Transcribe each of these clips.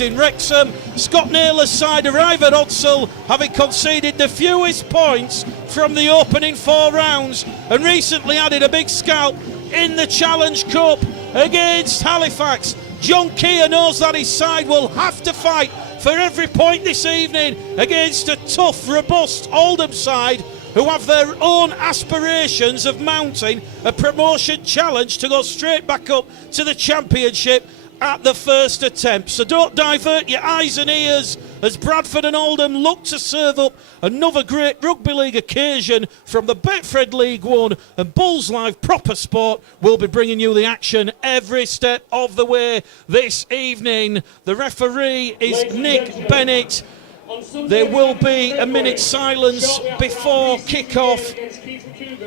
in Wrexham. Scott Naylor's side arrive at Odsal, having conceded the fewest points from the opening 4 rounds, and recently added a big scalp in the Challenge Cup against Halifax. John Keir knows that his side will have to fight for every point this evening against a tough, robust Oldham side who have their own aspirations of mounting a promotion challenge to go straight back up to the Championship at the first attempt. So don't divert your eyes and ears as Bradford and Oldham look to serve up another great rugby league occasion from the Bradford League One, and Bulls Live Proper Sport will be bringing you the action every step of the way this evening. The referee is Nick Bennett. There will be a minute's silence before kick-off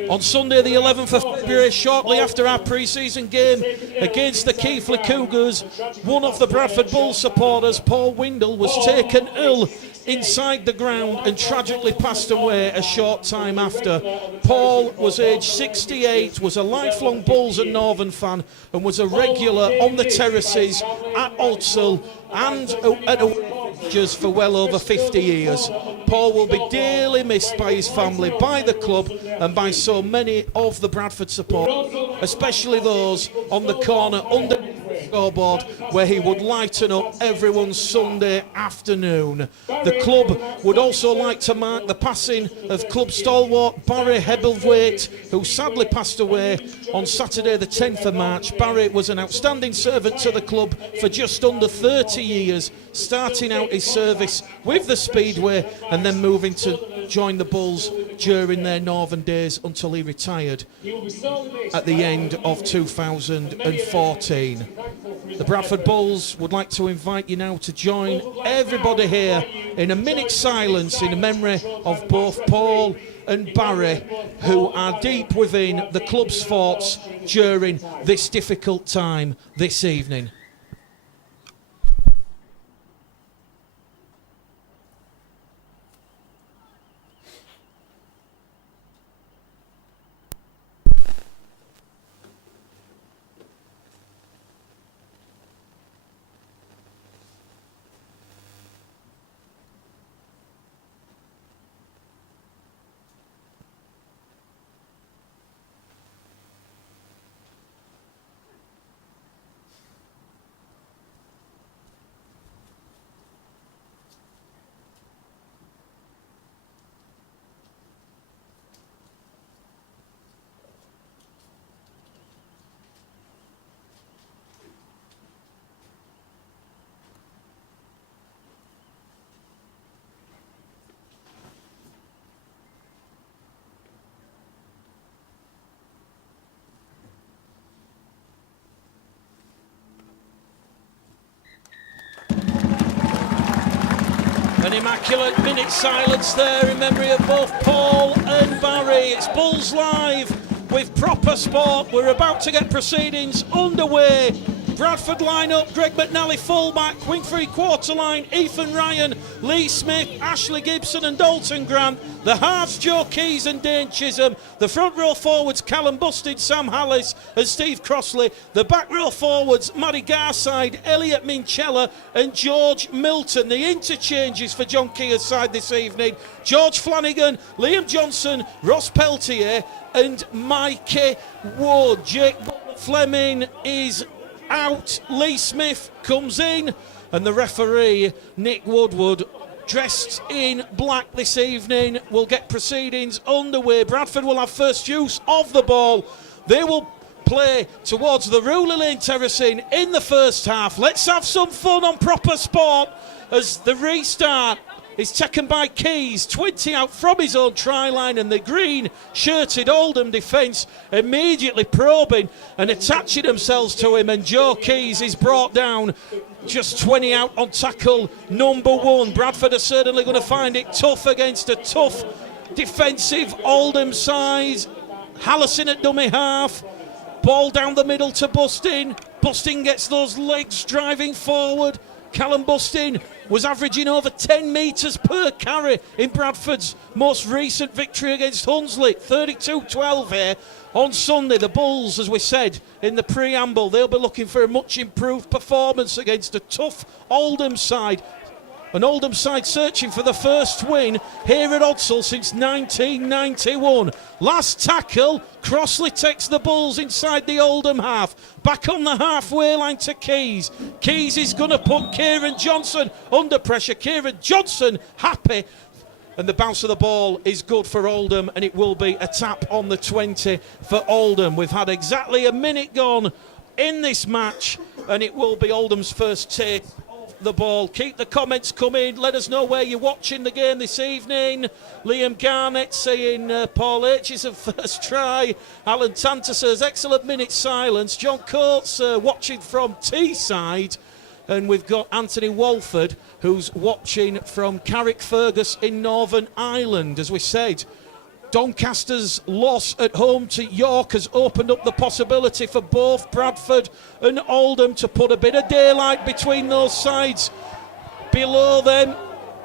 on Sunday the 11th of February, shortly after our pre-season game against the Keighley Cougars. One of the Bradford Bulls supporters, Paul Windle, was taken ill inside the ground and tragically passed away a short time after. Paul was aged 68, was a lifelong Bulls and Northern fan, and was a regular on the terraces at Odsal and at just for well over 50 years. Paul will be dearly missed by his family, by the club, and by so many of the Bradford supporters, especially those on the corner under the scoreboard, where he would lighten up everyone's Sunday afternoon. The club would also like to mark the passing of club stalwart Barry Hebblethwaite, who sadly passed away on Saturday the 10th of March. Barry was an outstanding servant to the club for just under 30 years, starting out his service with the Speedway and then moving to join the Bulls during their Northern days until he retired at the end of 2014. The Bradford Bulls would like to invite you now to join everybody here in a minute's silence in memory of both Paul and Barry, who are deep within the club's thoughts during this difficult time this evening. An immaculate minute silence there in memory of both Paul and Barry. It's Bulls Live with Proper Sport. We're about to get proceedings underway. Bradford line-up: Greg McNally fullback, wing three quarter line, Ethan Ryan, Lee Smith, Ashley Gibson and Dalton Grant. The halves: Joe Keys and Dane Chisholm. The front row forwards: Callum Busted, Sam Hallis and Steve Crossley. The back row forwards: Matty Garside, Elliot Minchella and George Milton. The interchanges for John Keir's side this evening: George Flanagan, Liam Johnson, Ross Peltier and Mikey Wood. Jake Fleming is out, Lee Smith comes in, and the referee Nick Woodward, dressed in black this evening, will get proceedings underway. Bradford will have first use of the ball. They will play towards the Ruley Lane terracing in the first half. Let's have some fun on Proper Sport as the restart is taken by Keys, 20 out from his own try line, and the green shirted Oldham defence immediately probing and attaching themselves to him, and Joe Keys is brought down just 20 out on tackle number 1. Bradford are certainly going to find it tough against a tough defensive Oldham side. Hallison at dummy half, ball down the middle to Busting. Busting gets those legs driving forward. Callum Bustin was averaging over 10 metres per carry in Bradford's most recent victory against Hunslet, 32-12 here on Sunday. The Bulls, as we said in the preamble, they'll be looking for a much improved performance against a tough Oldham side. An Oldham side searching for the first win here at Odsal since 1991. Last tackle, Crossley takes the Bulls inside the Oldham half. Back on the halfway line to Keys. Keys is going to put Kieran Johnson under pressure. Kieran Johnson happy. And the bounce of the ball is good for Oldham, and it will be a tap on the 20 for Oldham. We've had exactly a minute gone in this match, and it will be Oldham's first take the ball. Keep the comments coming. Let us know where you're watching the game this evening. Liam Garnett saying Paul H is a first try. Alan Tanter says excellent minute silence. John Coates watching from Teesside. And we've got Anthony Walford who's watching from Carrickfergus in Northern Ireland. As we said, Doncaster's loss at home to York has opened up the possibility for both Bradford and Oldham to put a bit of daylight between those sides below them,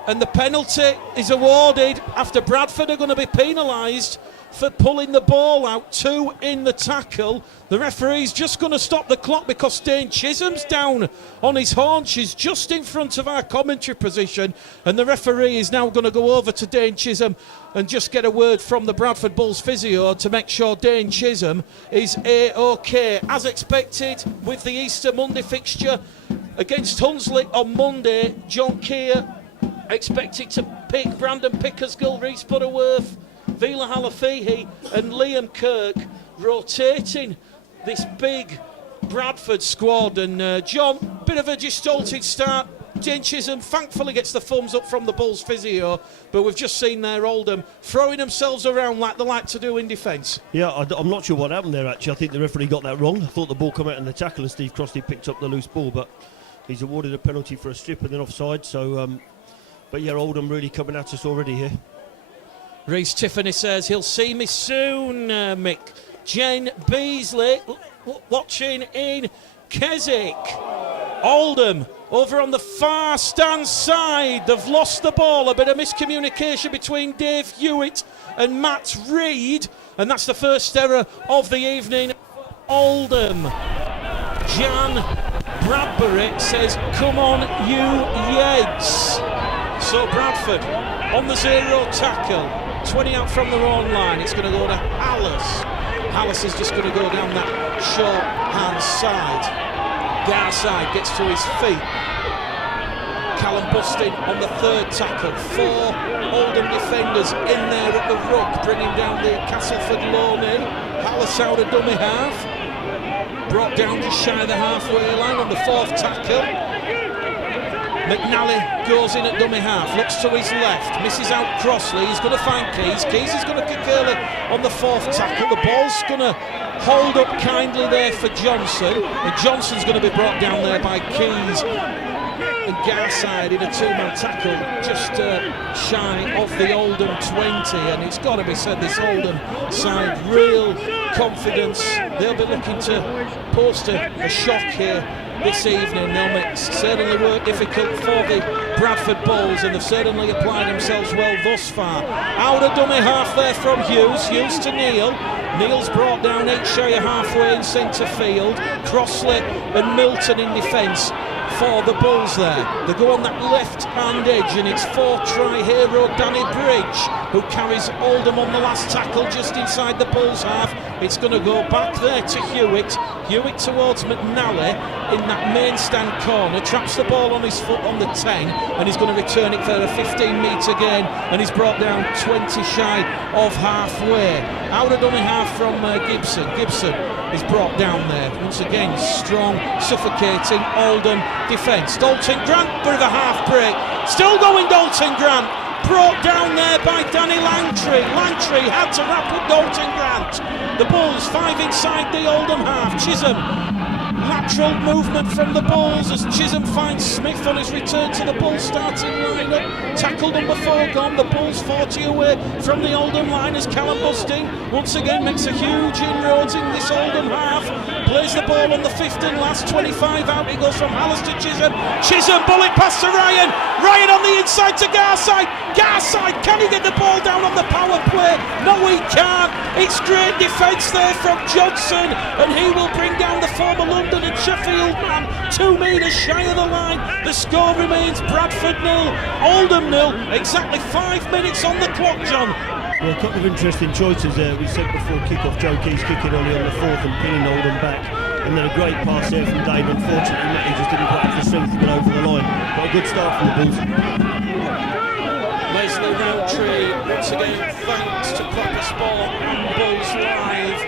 and the penalty is awarded after Bradford are going to be penalised for pulling the ball out, 2 in the tackle. The referee's just going to stop the clock because Dane Chisholm's down on his haunches just in front of our commentary position, and the referee is now going to go over to Dane Chisholm and just get a word from the Bradford Bulls physio to make sure Dane Chisholm is A-OK. As expected with the Easter Monday fixture against Hunslet on Monday, John Keir expected to pick Brandon Pickersgill, Reece Butterworth, Vila Halafihi and Liam Kirk, rotating this big Bradford squad. And John, bit of a jolted start. Dane Chisholm thankfully gets the thumbs up from the Bulls physio, but we've just seen there Oldham throwing themselves around like they like to do in defence. Yeah, I'm not sure what happened there actually. I think the referee got that wrong. I thought the ball came out in the tackle and Steve Crossley picked up the loose ball, but he's awarded a penalty for a strip and then offside. So, but yeah, Oldham really coming at us already here. Reece Tiffany says he'll see me soon, Mick. Jen Beasley watching in Keswick. Oldham over on the far stand side. They've lost the ball. A bit of miscommunication between Dave Hewitt and Matt Reid. And that's the first error of the evening. Oldham. Jan Bradbury says, come on, you Yeds. So Bradford on the 0 tackle. 20 out from their own line. It's going to go to Hallis. Hallis is just going to go down that short hand side. Garside gets to his feet. Callum Bustin on the 3rd tackle. 4 Oldham defenders in there at the ruck, bringing down the Castleford loanee. Hallis out of dummy half. Brought down just shy of the halfway line on the 4th tackle. McNally goes in at dummy half, looks to his left, misses out Crossley, he's going to find Keys. Keys is going to kick early on the 4th tackle. The ball's going to hold up kindly there for Johnson, and Johnson's going to be brought down there by Keys. And Garside in a 2-man tackle, just shy of the Oldham 20, and it's got to be said, this Oldham side, real confidence. They'll be looking to post a shock here this evening. They'll make certainly work difficult for the Bradford Bulls, and they've certainly applied themselves well thus far. Out of dummy half there from Hughes. Hughes to Neil. Neil's brought down 8 shy of halfway in centre field. Crossley and Milton in defence for the Bulls there. They go on that left-hand edge, and it's 4-try hero Danny Bridge who carries Oldham on the last tackle just inside the Bulls half. It's going to go back there to Hewitt. Hewitt towards McNally in that main stand corner, traps the ball on his foot on the 10, and he's going to return it for a 15-metre gain, and he's brought down 20 shy of halfway. Out of dummy half from Gibson. Gibson is brought down there. Once again, strong, suffocating Oldham defence. Dalton Grant for the half break. Still going Dalton Grant. Brought down there by Danny Langtree. Langtree had to wrap up Dalton Grant. The Bulls 5 inside the Oldham half. Chisholm, lateral movement from the Bulls as Chisholm finds Smith on his return to the Bulls starting lineup. Tackle number 4 gone. The Bulls 40 away from the Oldham line as Callum Bustin once again makes a huge inroads in this Oldham half. plays the ball on the 15, last 25 out. He goes from Hallis to Chisholm. Chisholm, bullet pass to Ryan. Ryan on the inside to Garside. Garside, can he get the ball down on the power play? No, he can't. It's great defence there from Johnson, and he will bring down the former London and Sheffield man 2 metres shy of the line. The score remains Bradford 0, Oldham 0. Exactly 5 minutes on the clock, John. Well, a couple of interesting choices there. We said before kick-off, Joe Keys kicking early on the 4th and pinning Oldham back. And then a great pass there from Dave. Unfortunately, Matty just didn't quite have the strength to get over the line. But a good start from the Bulls. Leslie Roundtree, once again, thanks to Proper Sport and Bulls Live.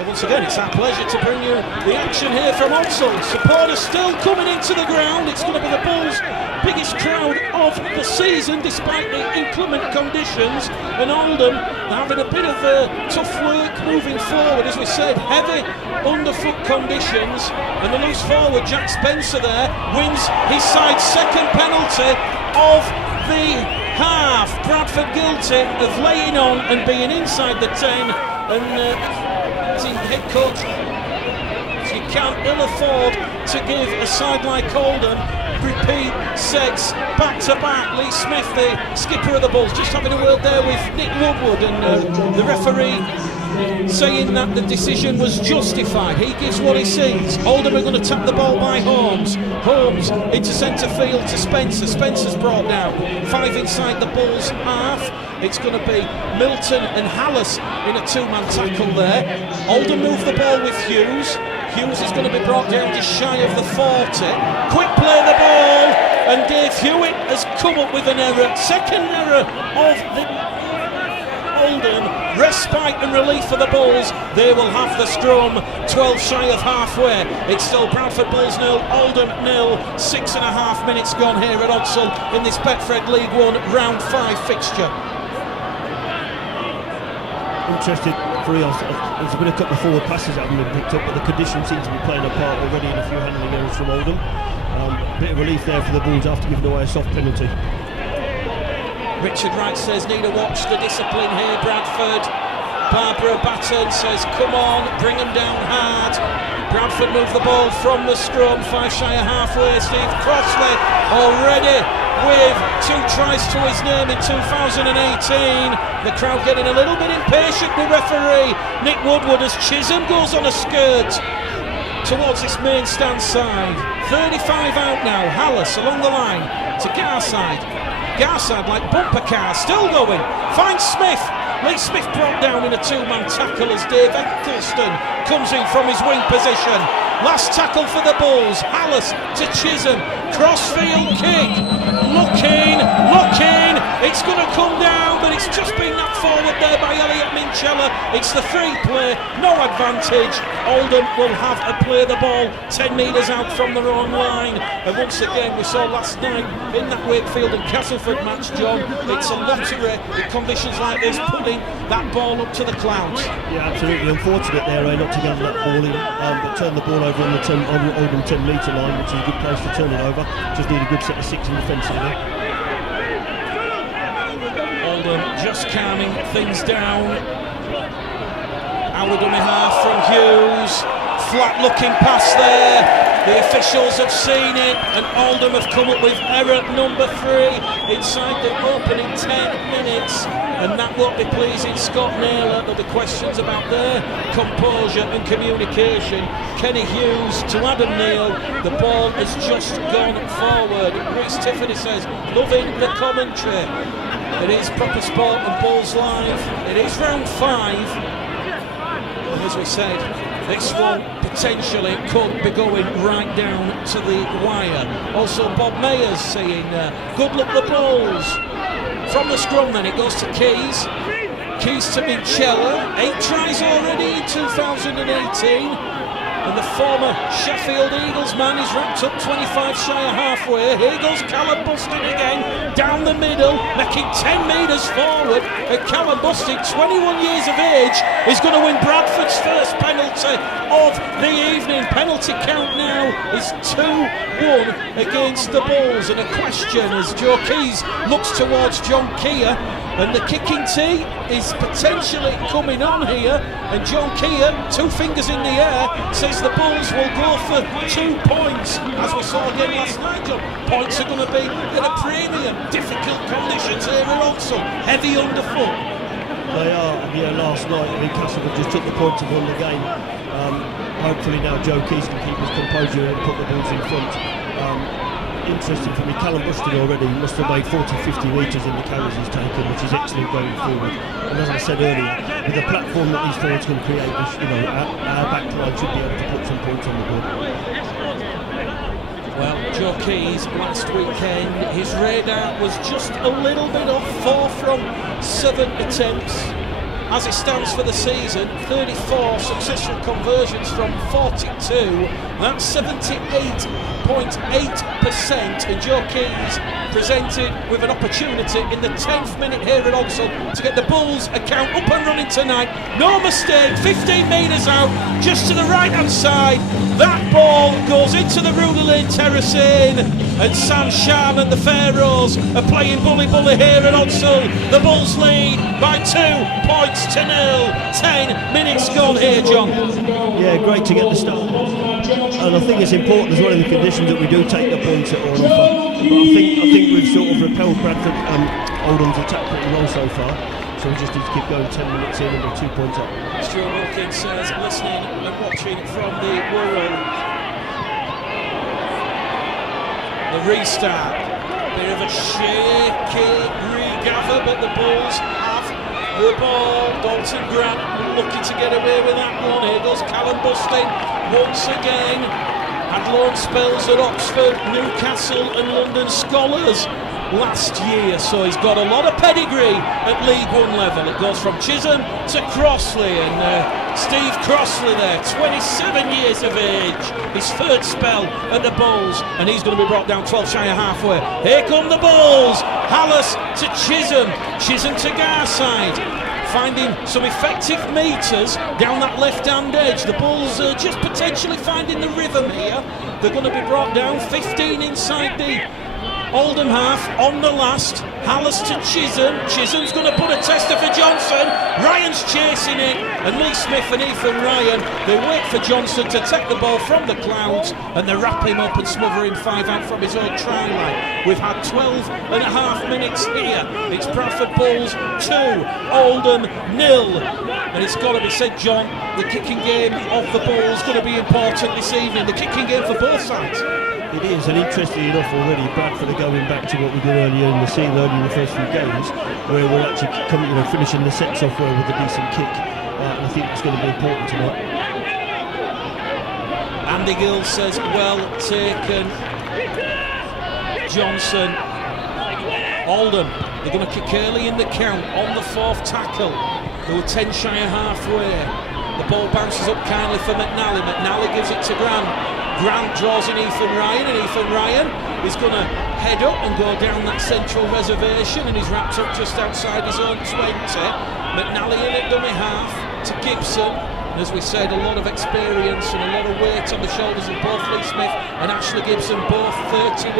And once again, it's our pleasure to bring you the action here from Odsal. Supporters still coming into the ground. It's going to be the Bulls' biggest crowd of the season, despite the inclement conditions. And Oldham having a bit of tough work moving forward. As we said, heavy underfoot conditions. And the loose forward, Jack Spencer there, wins his side's second penalty of the half. Bradford guilty of laying on and being inside the 10. And team head coach, you can't ill afford to give a side like Oldham repeat sets back to back. Lee Smith, the skipper of the Bulls, just having a word there with Nick Woodward, and the referee saying that the decision was justified. He gives what he sees. Oldham are going to tap the ball by Holmes. Holmes into centre field to Spencer. Spencer's brought down. 5 inside the Bulls half. It's going to be Milton and Hallis in a 2-man tackle there. Oldham move the ball with Hughes. Hughes is going to be brought down just shy of the 40. Quick play the ball, and Dave Hewitt has come up with an error. Second error of the Oldham. Respite and relief for the Bulls. They will have the scrum 12 shy of halfway. It's still Bradford Bulls 0, Oldham 0. 6.5 minutes gone here at Odsal in this Betfred League 1 round 5 fixture. Interested for us. There's been a couple of forward passes that haven't been picked up, but the conditions seem to be playing a part already in a few handling errors from Oldham. Bit of relief there for the Bulls after giving away a soft penalty. Richard Wright says, need to watch the discipline here, Bradford. Barbara Batten says, come on, bring them down hard. Bradford move the ball from the scrum, 5 shy of halfway. Steve Crossley already with 2 tries to his name in 2018. The crowd getting a little bit impatient with referee Nick Woodward as Chisholm goes on a skirt towards this main stand side. 35 out now. Hallis along the line to Garside. Garside like bumper car, still going. Finds Smith. Lee Smith brought down in a 2-man tackle as Dave Eccleston comes in from his wing position. Last tackle for the Bulls. Hallis to Chisholm. Crossfield kick. Looking. It's going to come down, but it's just been knocked forward there by Elliot Minchella. It's the free play, no advantage. Oldham will have a play the ball 10 metres out from their own line. And once again, we saw last night in that Wakefield and Castleford match, John, it's a lottery in conditions like this, putting that ball up to the clouds. Yeah, absolutely. Unfortunate there, not to get that ball in, but turn the ball over on the Oldham 10 metre line, which is a good place to turn it over. Just need a good set of 6 in defence there. Oldham just calming things down. Our dummy half from Hughes. Flat looking pass there. The officials have seen it, and Oldham have come up with error number 3 inside the opening 10 minutes. And that won't be pleasing Scott Naylor. There'll be questions about their composure and communication. Kenny Hughes to Adam Neal. The ball has just gone forward. Reece Tiffany says, loving the commentary. It is Proper Sport and Bulls Live. It is round 5. And as we said, this one potentially could be going right down to the wire. Also Bob Mayers saying, good luck the Bulls. From the scrum then it goes to Keys. Keys to Minchella. 8 tries already in 2018. And the former Sheffield Eagles man is wrapped up 25 shy of halfway. Here goes Callum Busting again, down the middle, making 10 metres forward. And Callum Busting, 21 years of age, is going to win Bradford's first penalty of the evening. Penalty count now is 2-1 against the Bulls. And a question as Joe Keys looks towards John Keir. And the kicking tee is potentially coming on here. And John Keir, 2 fingers in the air, says says the Bulls will go for 2 points, as we saw again last night, John. Points are going to be at a premium. Difficult conditions here at Oldham. Heavy underfoot. They are, and yeah, last night, I mean, Castleford just took the point to win the game. Hopefully now Joe Keys can keep his composure and put the Bulls in front. Interesting for me, Callum Buston already must have made 40-50 metres in the carries he's taken, which is excellent going forward. And as I said earlier, with the platform that these forwards can create, our back line should be able to put some points on the board. Well, Joe Keys last weekend, his radar was just a little bit off, 4 from 7 attempts. As it stands for the season, 34 successful conversions from 42. That's 78.8%. And Joe Keys presented with an opportunity in the 10th minute here at Oldham to get the Bulls account up and running tonight. No mistake, 15 metres out, just to the right hand side. That ball goes into the Ruler Lane terracing, and Sam Shan and the Pharaohs are playing bully here at Oldham. The Bulls lead by 2 points to 0. 10 minutes gone here, John. Yeah, great to get the start. And I think it's important as well in the conditions that we do take the points that are on offer. But I think we've sort of repelled Bradford and Oldham's attack pretty well so far. So we just need to keep going 10 minutes in and we're 2 points up. Stuart Wilkins says, listening and watching from the Wirral. The restart. Bit of a shaky regather, but the Bulls have the ball. Dalton Grant looking to get away with that one. Here goes Callum Buston once again. Had loan spells at Oxford, Newcastle and London Scholars last year, so he's got a lot of pedigree at League One level. It goes from Chisholm to Crossley, and Steve Crossley there, 27 years of age, his third spell at the Bulls, and he's going to be brought down 12 shy of halfway. Here come the Bulls. Hallis to Chisholm, Chisholm to Garside, finding some effective metres down that left-hand edge. The Bulls are just potentially finding the rhythm here. They're going to be brought down 15 inside the Oldham half on the last. Hallis to Chisholm. Chisholm's going to put a tester for Johnson. Ryan's chasing it, and Lee Smith and Ethan Ryan, they wait for Johnson to take the ball from the clouds, and they wrap him up and smother him 5 out from his own try line. We've had 12 and a half minutes here. It's Bradford Bulls 2, Oldham 0. And it's got to be said, John, the kicking game of the Bulls going to be important this evening. The kicking game for both sides. It is, and interestingly enough already, Bradford are going back to what we did earlier in the season, earlier in the first few games, where we're actually finishing the sets off well with a decent kick. And I think it's going to be important tonight. Andy Gill says, well taken, Johnson. Oldham, they're going to kick early in the count on the 4th tackle. They were 10 shy of halfway. The ball bounces up kindly for McNally. McNally gives it to Grant. Grant draws in Ethan Ryan, and Ethan Ryan is going to head up and go down that central reservation, and he's wrapped up just outside his own 20. McNally in at dummy half to Gibson. And as we said, a lot of experience and a lot of weight on the shoulders of both Lee Smith and Ashley Gibson, both 31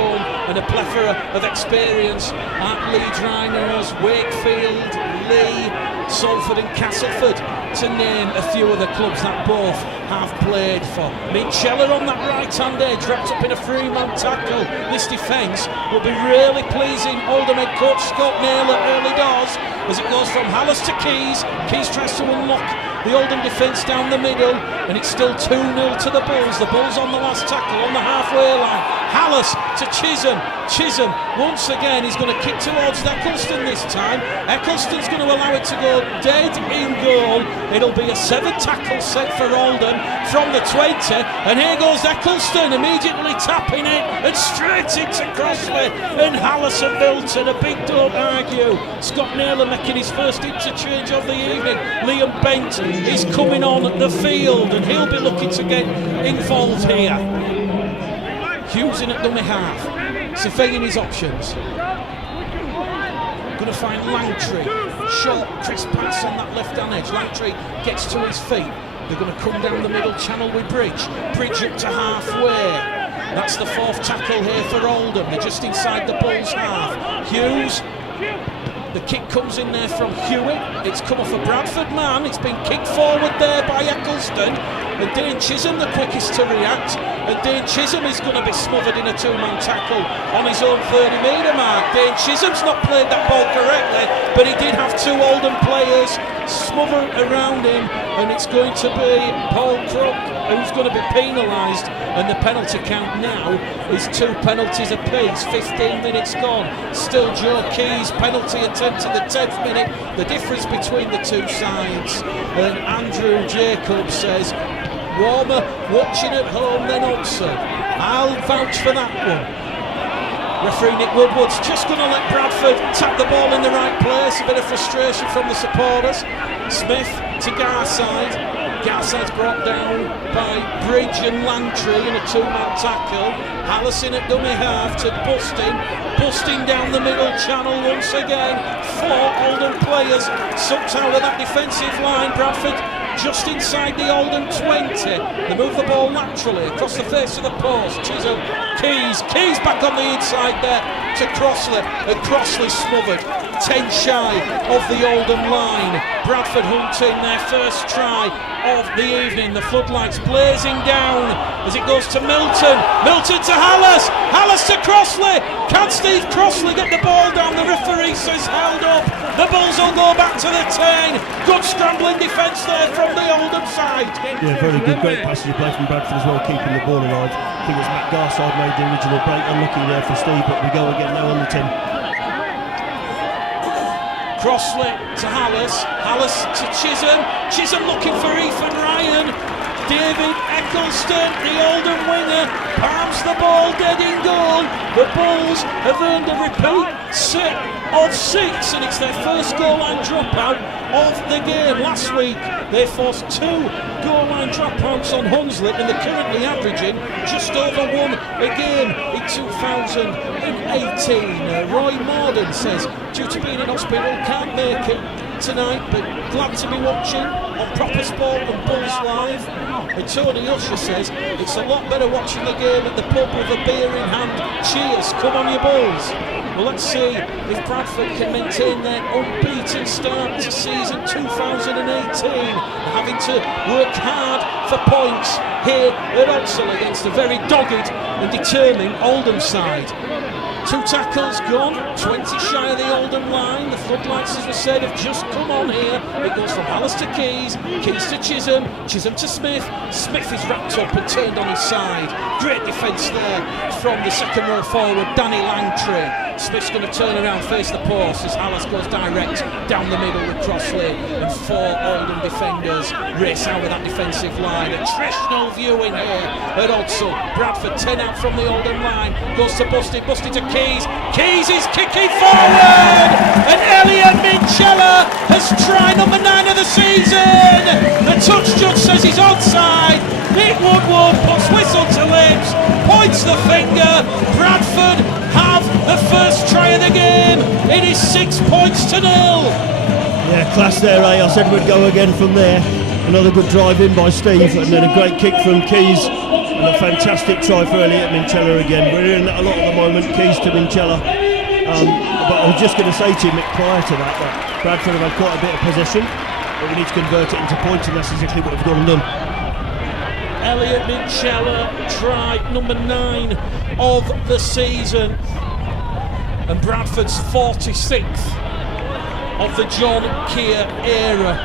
and a plethora of experience at Leeds Rhinos, Wakefield, Lee, Salford and Castleford, to name a few of the clubs that both have played for. Mitchell on that right-hand edge, wrapped up in a 3-man tackle. This defence will be really pleasing Oldham head coach Scott Naylor early doors, as it goes from Hallis to Keys. Keys tries to unlock the Oldham defence down the middle, and it's still 2-0 to the Bulls. The Bulls on the last tackle on the halfway line. Hallis to Chisholm. Chisholm once again, he's going to kick towards Eccleston this time. Eccleston's going to allow it to go dead in goal. It'll be a 7-tackle set for Oldham from the 20, and here goes Eccleston immediately tapping it and straight into Crossley, and Hallis and Milton, a big don't argue. Scott Naylor making his first interchange of the evening. Liam Bent is coming on the field, and he'll be looking to get involved here. Hughes in at dummy half, surveying his options. Going to find Langtree. Short, crisp pass on that left-hand edge. Langtree gets to his feet. They're going to come down the middle channel with Bridge. Bridge up to halfway. That's the 4th tackle here for Oldham. They're just inside the Bulls' half. Hughes. The kick comes in there from Hewitt. It's come off a Bradford man. It's been kicked forward there by Eccleston. and Dane Chisholm the quickest to react, and Dane Chisholm is going to be smothered in a two-man tackle on his own 30-metre mark. Dane Chisholm's not played that ball correctly, but he did have two Oldham players smother around him, and it's going to be Paul Crook who's going to be penalised, and the penalty count now is 2 penalties apiece. 15 minutes gone, still Joe Keys penalty attempt at the 10th minute. The difference between the two sides, and Andrew Jacobs says warmer watching at home than Hudson. I'll vouch for that one. Referee Nick Woodward's just going to let Bradford tap the ball in the right place. A bit of frustration from the supporters. Smith to Garside. Garside's brought down by Bridge and Lantry in a two-man tackle. Allison at dummy half to busting down the middle channel once again. 4 Oldham players sucked out of that defensive line. Bradford just inside the Oldham 20. They move the ball laterally across the face of the post. Chisholm, Keys back on the inside there to Crossley, and Crossley smothered 10 shy of the Oldham line. Bradford hunting their first try of the evening. The floodlights blazing down as it goes to Milton to Hallas to Crossley. Can Steve Crossley get the ball down? The referee says held up. The Bulls will go back to the 10. Good scrambling defence there from the Oldham side. Yeah, very good, great passage of play from Bradford as well, keeping the ball alive. I think it was Matt Garside made the original break. Unlucky there for Steve, but we go again now on the 10. Crossley to Hallas to Chisholm looking for Ethan Ryan. David Eccleston, the Oldham winger, palms the ball dead in goal. The Bulls have earned a repeat set of 6, and it's their first goal line dropout of the game. Last week they forced 2 goal line dropouts on Hunslet, and they're currently averaging just over 1 a game in 2018. Roy Morden says, due to being in hospital, can't make it tonight, but glad to be watching on Proper Sport and Bulls Live. And Tony Usher says it's a lot better watching the game at the pub with a beer in hand. Cheers, come on you Bulls. Well, let's see if Bradford can maintain their unbeaten start to season 2018, having to work hard for points here at Odsal against a very dogged and determined Oldham side. 2 tackles gone, 20 shy of the Oldham line. The floodlights, as we said, have just come on here. It goes from Hallas to Keys to Chisholm to Smith. Smith is wrapped up and turned on his side. Great defence there from the second row forward, Danny Langtree. Smith's going to turn around, face the post as Hallas goes direct down the middle with Crossley, and 4 Oldham defenders race out of that defensive line. A traditional view in here at Odsal. Bradford 10 out from the Oldham line, goes to Busty to Keys. Keys is kicking forward, and Elliot Minchella has tried number 9 of the season. The touch judge says he's onside. Nick Woodward puts whistle to lips, points the finger. Bradford have the first try of the game. It is 6 points to 0. Yeah, class there, eh? I said we'd go again from there. Another good drive in by Steve, and then a great kick from Keys, and a fantastic try for Elliot Minchella again. We're in that a lot at the moment, Keys to Minchella. But I was just going to say to you, Mick, prior to that Bradford have had quite a bit of possession, but we need to convert it into points, and that's exactly what we've gone and done. Elliot Minchella, try number 9 of the season, and Bradford's 46th of the John Keir era.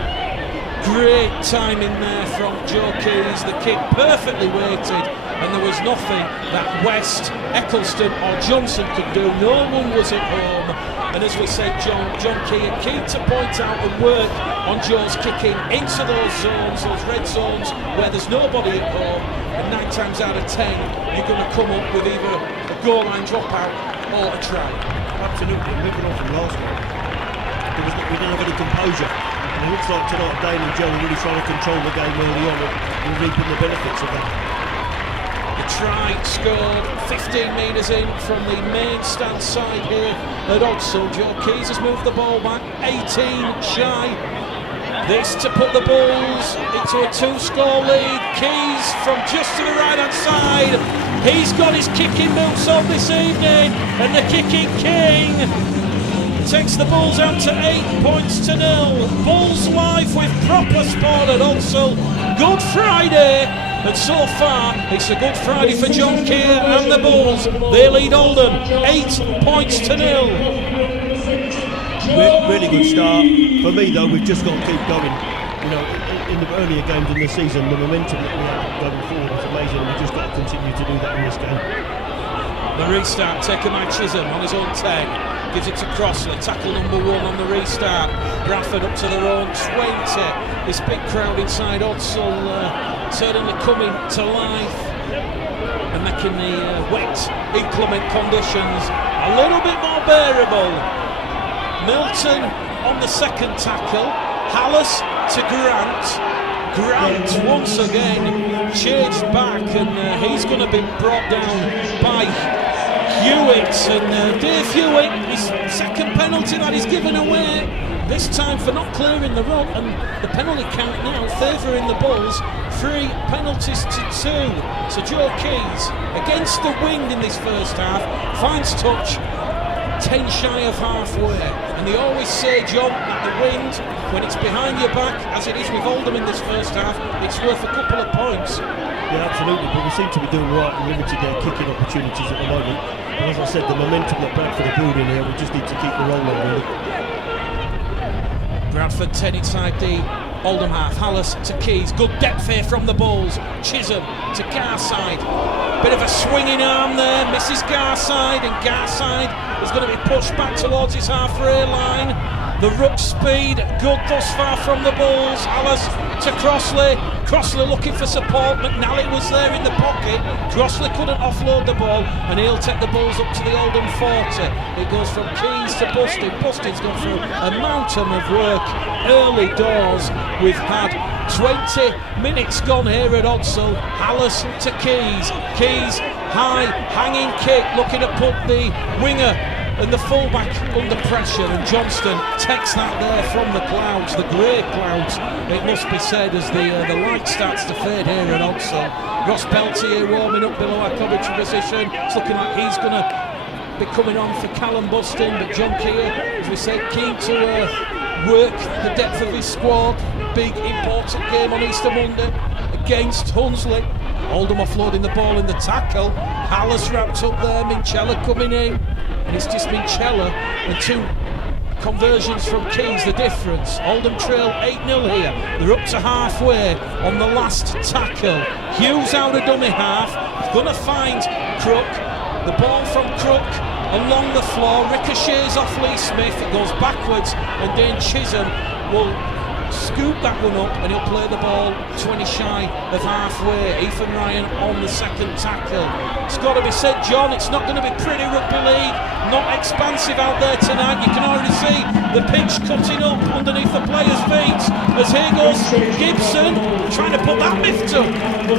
Great timing there from Joe Keys. The kick perfectly weighted, and there was nothing that West, Eccleston or Johnson could do. No one was at home, and as we said, John Keir keen to point out and work on Joe's kicking into those zones, those red zones where there's nobody at home, and 9 times out of 10 you're going to come up with either a goal line dropout or a try. Absolutely, moving on from last week, we didn't have any composure. And it looks like tonight Dane and Joe are really trying to control the game early on, and we're reaping the benefits of that. The try scored 15 metres in from the main stand side here at Odsal. Joe Keys has moved the ball back 18 shy. This to put the Bulls into a 2-score lead. Keys from just to the right hand side. He's got his kicking boots on this evening, and the kicking king takes the Bulls out to 8 points to 0. Bulls live with proper sport at Hunsel. Good Friday, and so far it's a good Friday for John Keir and the Bulls. They lead Oldham 8 points to 0. Really good start. For me though, we've just got to keep going. You know, in the earlier games in the season, the momentum that we had going forward was amazing, and we've just got to continue to do that in this game. The restart taken by Chisholm on his own 10. Gives it to Crossley, tackle number 1 on the restart. Bradford up to their own 20. This big crowd inside Hunsel certainly coming to life and making the wet, inclement conditions a little bit more bearable. Milton on the second tackle. Hallis to Grant. Grant once again changed back, and he's going to be brought down by Hewitt, and Dave Hewitt, his second penalty that he's given away, this time for not clearing the run, and the penalty count now favouring the Bulls, 3 penalties to 2. So Joe Keys, against the wind in this first half, finds touch 10 shy of halfway, and they always say, John, that the wind, when it's behind your back, as it is with Oldham in this first half, it's worth a couple of points. Yeah, absolutely, but we seem to be doing right and limited their kicking opportunities at the moment. And as I said, the momentum that Bradford are building here, we just need to keep the roll on, really. Bradford 10 inside the Oldham half. Hallis to Keys. Good depth here from the Bulls. Chisholm to Garside. Bit of a swinging arm there. Misses Garside, and Garside is going to be pushed back towards his halfway line. The ruck speed good thus far from the Bulls. Hallis to Crossley. Crossley looking for support. McNally was there in the pocket. Crossley couldn't offload the ball, and he'll take the Bulls up to the Oldham 40. It goes from Keys to Bustin. Bustin's gone through a mountain of work early doors. We've had 20 minutes gone here at Hunsel. Hallis to Keys. Keys high hanging kick, looking to put the winger and the fullback under pressure, and Johnston takes that there from the clouds, the grey clouds, it must be said, as the light starts to fade here at Hunsel. Ross Peltier warming up below our commentary position. It's looking like he's going to be coming on for Callum Bustin, but John Keir, as we said, keen to work the depth of his squad. Big important game on Easter Monday against Hunsley. Oldham offloading the ball in the tackle. Hallis wrapped up there, Minchella coming in, and it's just Minchella and 2 conversions from Keys, the difference. Oldham trail 8-0 here. They're up to halfway on the last tackle. Hughes out of dummy half. He's going to find Crook. The ball from Crook along the floor, ricochets off Lee Smith. It goes backwards, and Dane Chisholm will scoop that one up, and he'll play the ball 20 shy of halfway. Ethan Ryan on the second tackle. It's got to be said, John, it's not going to be pretty rugby league, not expansive out there tonight. You can already see the pitch cutting up underneath the players' feet as here goes Gibson trying to put that myth to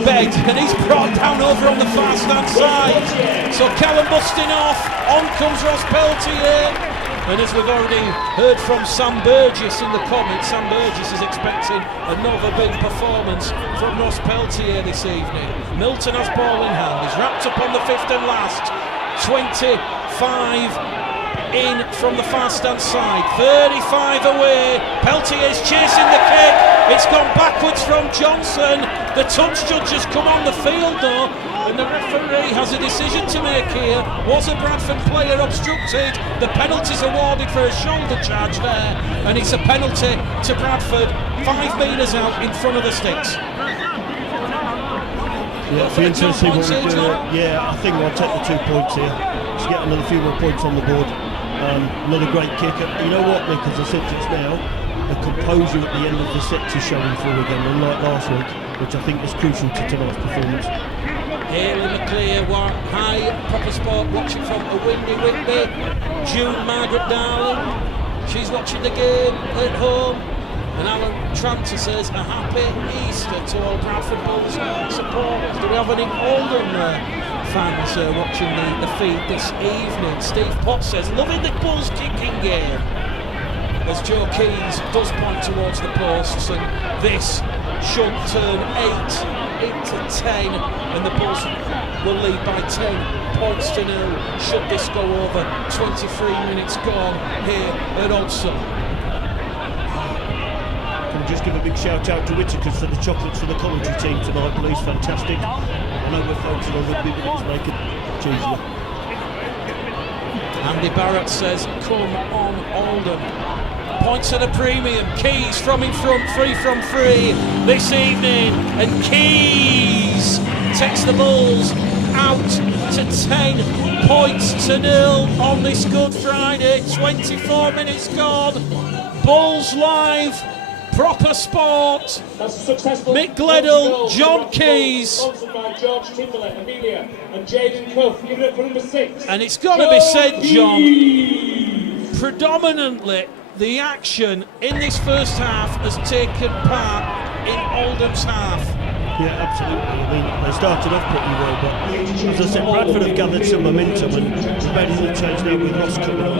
bed, and he's brought down over on the far stand side. So Callum busting off, on comes Ross Peltier. And as we've already heard from Sam Burgess in the comments, Sam Burgess is expecting another big performance from Ross Peltier this evening. Milton has ball in hand. He's wrapped up on the 5th and last. 25 in from the far stand side. 35 away. Peltier's chasing the kick. It's gone backwards from Johnson. The touch judge has come on the field though, and the referee has a decision to make here. Was a Bradford player obstructed? The penalty's awarded for a shoulder charge there, and it's a penalty to Bradford, 5 metres out in front of the sticks. Yeah, it'll be interesting what we do. Yeah, I think I'll take the 2 points here. Just get another few more points on the board. Another great kick. You know what, Nick, as I said just now, the composure at the end of the sets is showing through again, unlike last week, which I think was crucial to tonight's performance. Here in the clear, high proper sport, watching from a windy Whitby. June Margaret Darling, she's watching the game at home. And Alan Tranter says a happy Easter to all Bradford Bulls supporters. Do we have any Oldham fans watching the feed this evening? Steve Potts says, loving the Bulls kicking game. As Joe Keys does point towards the posts, and this should turn 8 it to 10, and the Bulls will lead by 10 points to 0 should this go over. 23 minutes gone here at Oldham. Can we just give a big shout out to Whittakers for the chocolates for the commentary team tonight, please? Fantastic. I know we're focusing on rugby, but it's making it easier. Andy Barrett says, come on Oldham. Points at a premium. Keys from in front, 3 from 3 this evening, and Keys takes the Bulls out to 10 points to 0 on this Good Friday. 24 minutes gone. Bulls live, proper sport. Mick Gledhill, John Keys. And it's got to be said, John, predominantly the action in this first half has taken part in Oldham's half. Yeah, absolutely. I mean, they started off pretty well, but as I said, Bradford have gathered some momentum and made a little change now with Ross coming on.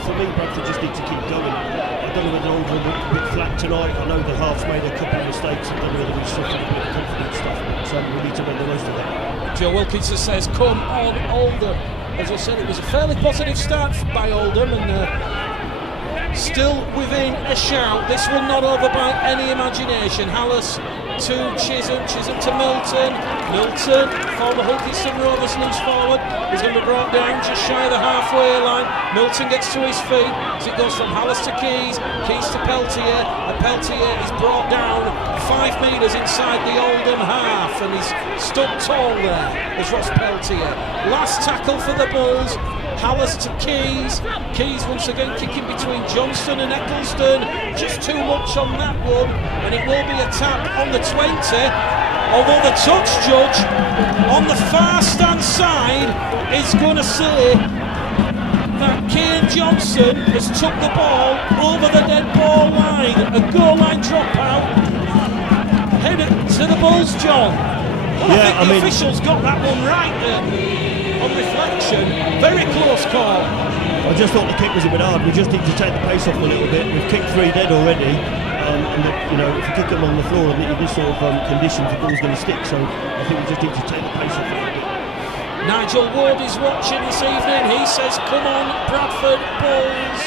For me, Bradford just need to keep going. I don't know whether Oldham looked a bit flat tonight. I know the halves made a couple of mistakes. I don't know whether we suffered a bit of confidence stuff, but we need to make the most of that. Joe Wilkinson says, come on Oldham. As I said, it was a fairly positive start by Oldham, and still within a shout. This one not over by any imagination. Hallis to Chisholm, Chisholm to Milton. Milton, former Wilkinson Rovers loose forward. He's going to be brought down just shy of the halfway line. Milton gets to his feet as it goes from Hallis to Keys. Keys to Peltier. And Peltier is brought down 5 metres inside the Oldham half, and he's stood tall there as Ross Peltier. Last tackle for the Bulls. Hallis to Keys. Keys once again kicking between Johnston and Eccleston. Just too much on that one, and it will be a tap on the 20. Although the touch judge on the far stand side is going to say that Kane Johnson has took the ball over the dead ball line. A goal line dropout. Headed to the Bulls, John. Well, yeah, I think the officials got that one right there. On reflection, very close call. I just thought the kick was a bit hard. We just need to take the pace off a little bit. We've kicked 3 dead already, and if you kick them on the floor in these sort of conditions, the ball's going to stick. So I think we just need to take the pace off a little bit. Nigel Ward is watching this evening. He says, "Come on, Bradford Bulls."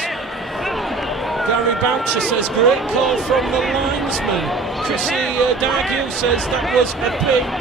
Gary Boucher says, "Great call from the linesman." Chrissy Dargue says that was a bit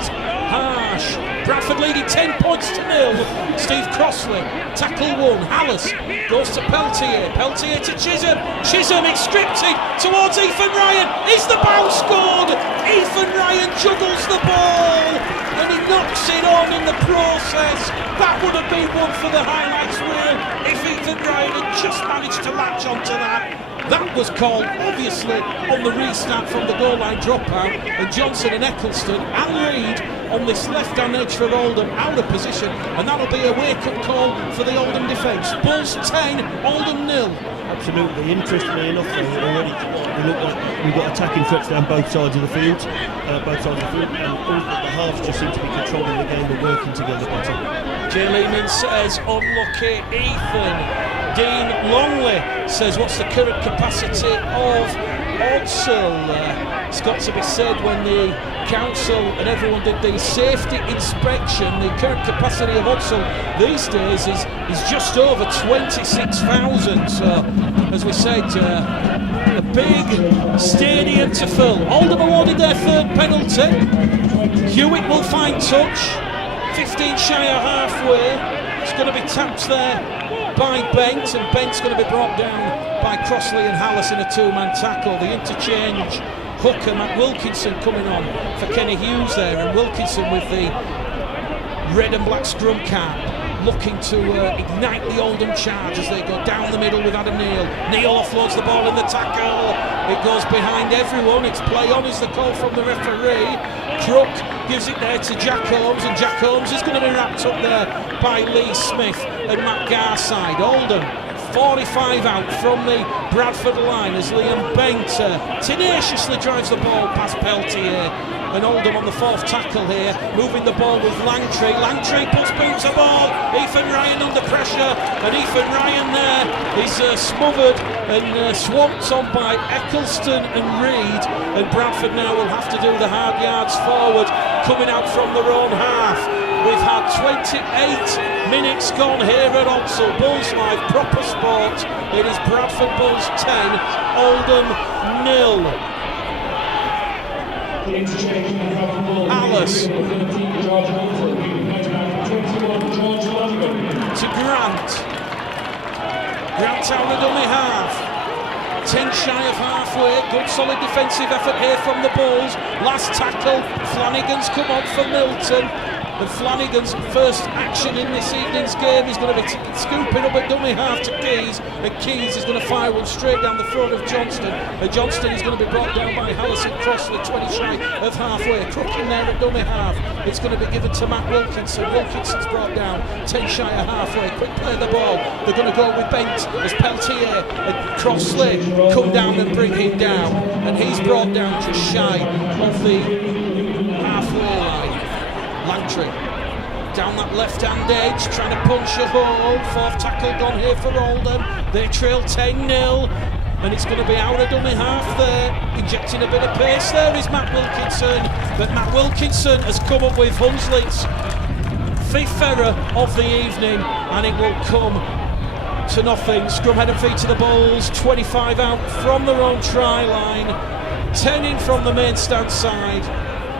harsh. Bradford leading 10 points to 0. Steve Crossley, tackle 1. Hallis goes to Peltier. Peltier to Chisholm. Chisholm, it's scripted towards Ethan Ryan. Is the bounce good? Ethan Ryan juggles the ball and he knocks it on in the process. That would have been one for the highlights reel if Ethan Ryan had just managed to latch onto that. That was called, obviously, on the restart from the goal line dropout, and Johnson and Eccleston and Reid on this left-hand edge for Oldham out of position, and that'll be a wake-up call for the Oldham defence. Bulls 10, Oldham 0. Absolutely, interestingly enough, already we look like we've got attacking threats down both sides of the field, and all the halves just seem to be controlling the game and working together better. Jay Lehman says, unlucky Ethan. Dean Longley says, what's the current capacity of Odsel? It's got to be said, when the council and everyone did the safety inspection, the current capacity of Odsel these days is just over 26,000. So, as we said, a big stadium to fill. Oldham awarded their 3rd penalty. Hewitt will find touch. 15 shy of halfway. It's going to be tapped there by Bent, and Bent's going to be brought down by Crossley and Hallis in a 2-man tackle. The interchange, Hooker, Matt Wilkinson coming on for Kenny Hughes there, and Wilkinson with the red and black scrum cap, looking to ignite the Oldham charge as they go down the middle with Adam Neal. Neal offloads the ball in the tackle. It goes behind everyone. It's play on is the call from the referee. Crook gives it there to Jack Holmes, and Jack Holmes is going to be wrapped up there by Lee Smith and Matt Garside. Oldham 45 out from the Bradford line as Liam Bent tenaciously drives the ball past Peltier and Oldham on the fourth tackle here, moving the ball with Langtree. Langtree puts boots a ball. Ethan Ryan under pressure, and Ethan Ryan there is smothered and swamped on by Eccleston and Reid, and Bradford now will have to do the hard yards forward, coming out from their own half. We've had 28 minutes gone here at Odsal. Bulls Live, proper sport. It is Bradford Bulls 10, Oldham 0. Alice to Grant. Grant out the dummy half. 10 shy of halfway. Good solid defensive effort here from the Bulls. Last tackle. Flanagan's come on for Milton. And Flanagan's first action in this evening's game is going to be scooping up at dummy half to Keys, and Keys is going to fire one straight down the throat of Johnston, and Johnston is going to be brought down by Hallison Crossley, 20 shy of halfway. Crooking there at dummy half. It's going to be given to Matt Wilkinson. Wilkinson's brought down 10 shy of halfway. Quick play of the ball. They're going to go with Bent as Peltier and Crossley come down and bring him down, and he's brought down just shy of the halfway line. Langtree down that left-hand edge, trying to punch a hole. Fourth tackle gone here for Oldham. They trail 10-0, and it's going to be out of dummy half there. Injecting a bit of pace there is Matt Wilkinson, but Matt Wilkinson has come up with Hunslet's fifth error of the evening, and it will come to nothing. Scrum head and feet to the Bulls, 25 out from their own try line, 10 in from the main stand side.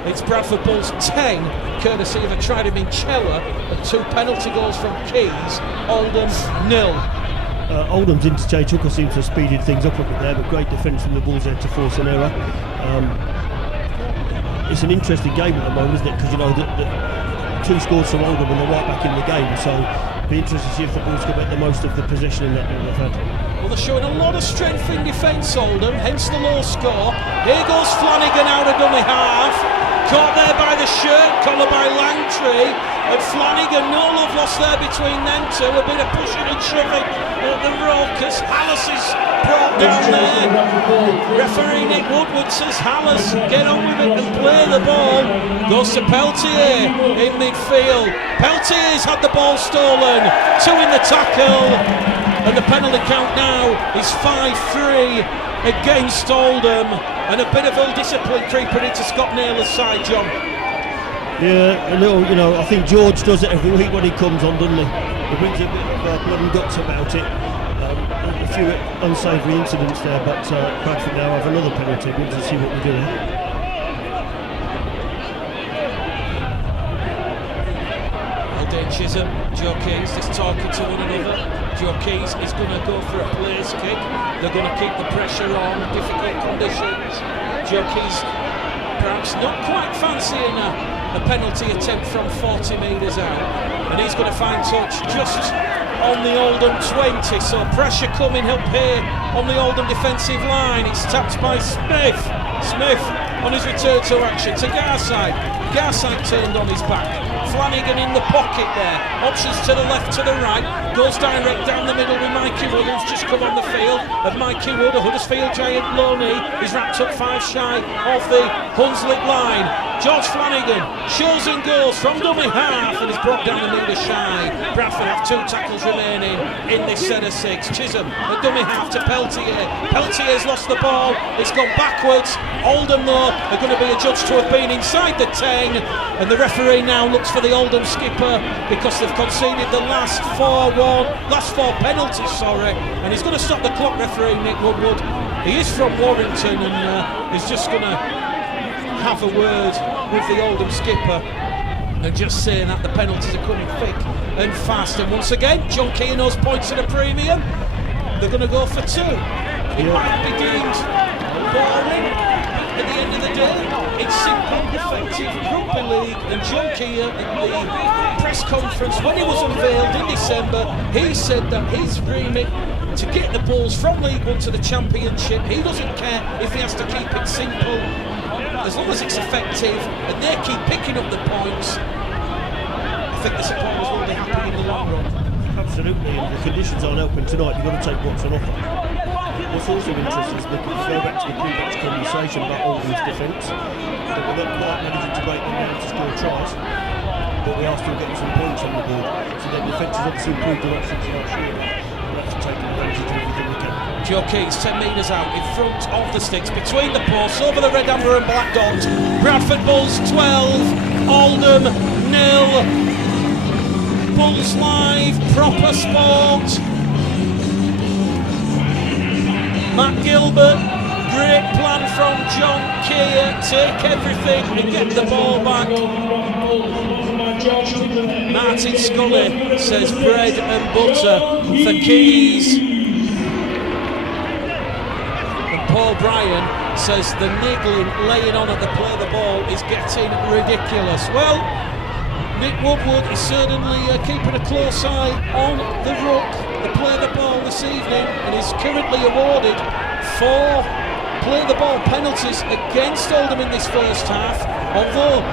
It's Bradford Bulls 10, courtesy of a try to Minchella and 2 penalty goals from Keys. Oldham 0. Oldham's interchange hooker seems to have speeded things up a bit there, but great defence from the Bulls there to force an error. It's an interesting game at the moment, isn't it? Because you know the 2 scores from Oldham and they're right back in the game, so it'll be interesting to see if the Bulls can make the most of the possession in that game they've had. Well, they're showing a lot of strength in defence, Oldham, hence the low score. Here goes Flanagan out of dummy half. Caught there by the shirt collar by Langtree, and Flanagan, no love lost there between them two. A bit of pushing and shoving at the Rokers. Hallis is brought down there. Referee Nick Woodward says, Hallis, get on with it and play the ball. Goes to Peltier in midfield. Peltier's had the ball stolen. 2 in the tackle, and the penalty count now is 5-3 against Oldham, and a bit of ill discipline creeping into Scott Naylor's side, John. Yeah, a little, you know, I think George does it every week when he comes on, doesn't he? He brings a bit of blood and guts about it. A few unsavoury incidents there, but Bradford now have another penalty. We'll just see what we do here. Dane Chisholm, Joe Keys just talking to one another. Joe Keys is going to go for a place kick. They're going to keep the pressure on, difficult conditions. Joe Keys perhaps not quite fancying a penalty attempt from 40 metres out, and he's going to find touch just on the Oldham 20, so pressure coming up here on the Oldham defensive line. It's tapped by Smith on his return to action to Garside. Garside turned on his back. Flanagan in the pocket there. Options to the left, to the right. Goes direct down the middle with Mikey Wood, who's just come on the field. And Mikey Wood, a Huddersfield giant low knee, is wrapped up 5 shy of the Hunslet line. George Flanagan shows and goes from dummy half and is brought down the middle shy. Bradford have 2 tackles remaining in this set of 6. Chisholm, a dummy half to Peltier. Peltier's lost the ball. It's gone backwards. Oldham, though, are going to be adjudged to have been inside the 10. And the referee now looks for the Oldham skipper because they've conceded the last 4 penalties, and he's going to stop the clock, referee Nick Woodward. He is from Warrington, and he's just going to have a word with the Oldham skipper and just saying that the penalties are coming thick and fast. And once again, John Keano's points at a premium. They're going to go for 2. It might be deemed boring. At the end of the day, it's simple, effective rugby league, and John Keane in the press conference when he was unveiled in December, he said that his remit to get the Bulls from League One to the Championship, he doesn't care if he has to keep it simple, as long as it's effective and they keep picking up the points. I think the supporters will be happy in the long run. Absolutely, and the conditions aren't open tonight. You've got to take what's on offer. What's also interesting is, look, if you go back to the pre-match conversation about Oldham's defence, that we're not quite managing to break them down to score tries, but we are still getting some points on the board. So their defence has obviously improved a lot since last year. We'll have to take advantage of everything we can. Joe Keys 10 metres out in front of the sticks, between the posts, over the red, amber and black dot. Bradford Bulls 12, Oldham 0. Bulls Live, proper sport. Matt Gilbert, great plan from John Keir. Take everything and get the ball back. Martin Scully says bread and butter for Keys. And Paul Bryan says the niggling laying on at the play of the ball is getting ridiculous. Well, Nick Woodward is certainly keeping a close eye on the ruck, the play of the ball this evening, and is currently awarded 4 play of the ball penalties against Oldham in this first half, although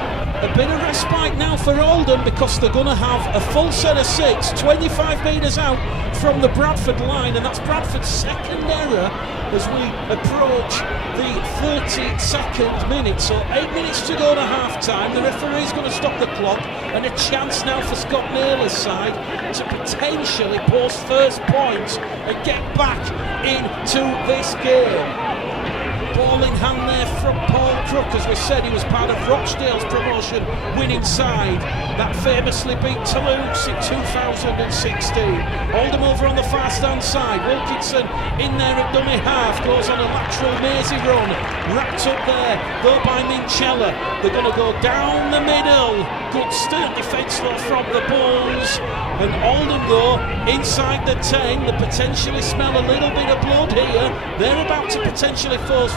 a bit of respite now for Oldham because they're going to have a full set of 6, 25 metres out from the Bradford line, and that's Bradford's second error as we approach the 32nd minute. So 8 minutes to go to half time. The referee's going to stop the clock, and a chance now for Scott Naylor's side to potentially post first points and get back into this game. Ball in hand there from Paul Crook. As we said, he was part of Rochdale's promotion winning side that famously beat Toulouse in 2016. Oldham over on the far stand side. Wilkinson in there at dummy half, goes on a lateral mazy run, wrapped up there though by Minchella. They're going to go down the middle. Good stern defence though from the Bulls. And Oldham though inside the 10, they potentially smell a little bit of blood here. They're about to potentially post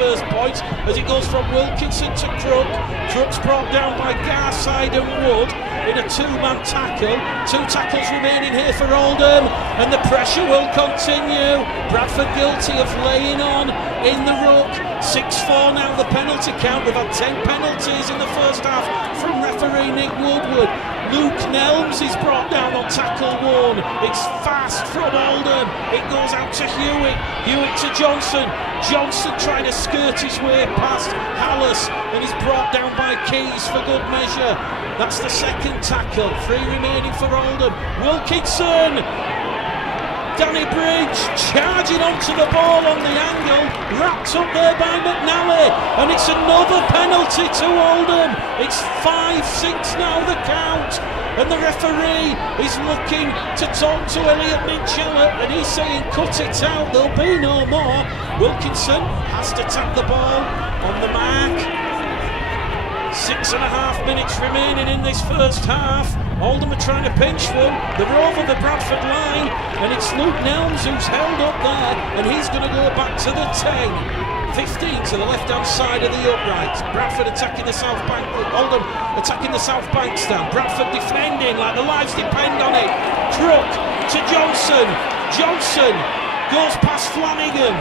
first points as it goes from Wilkinson to Crook. Crook's brought down by Garside and Wood in a 2-man tackle. 2 tackles remaining here for Oldham, and the pressure will continue. Bradford guilty of laying on in the ruck. 6-4 now the penalty count. We've had 10 penalties in the first half from referee Nick Woodward. Luke Nelms is brought down on tackle 1. It's fast from Oldham. It goes out to Hewitt. Hewitt to Johnson. Johnson trying to skirt his way past Hallis, and he's brought down by Keys for good measure. That's the second tackle. 3 remaining for Oldham. Wilkinson. Danny Bridge charging onto the ball on the angle, wrapped up there by McNally, and it's another penalty to Oldham. It's 5-6 now the count, and the referee is looking to talk to Elliot Minchella, and he's saying cut it out, there'll be no more. Wilkinson has to tap the ball on the mark. 6.5 minutes remaining in this first half. Oldham are trying to pinch one. They're over the Bradford line, and it's Luke Nelms who's held up there, and he's going to go back to the 10. 15 to the left-hand side of the upright. Bradford attacking the south bank. Oldham attacking the south bank stand. Bradford defending like the lives depend on it. Crook to Johnson. Johnson goes past Flanagan.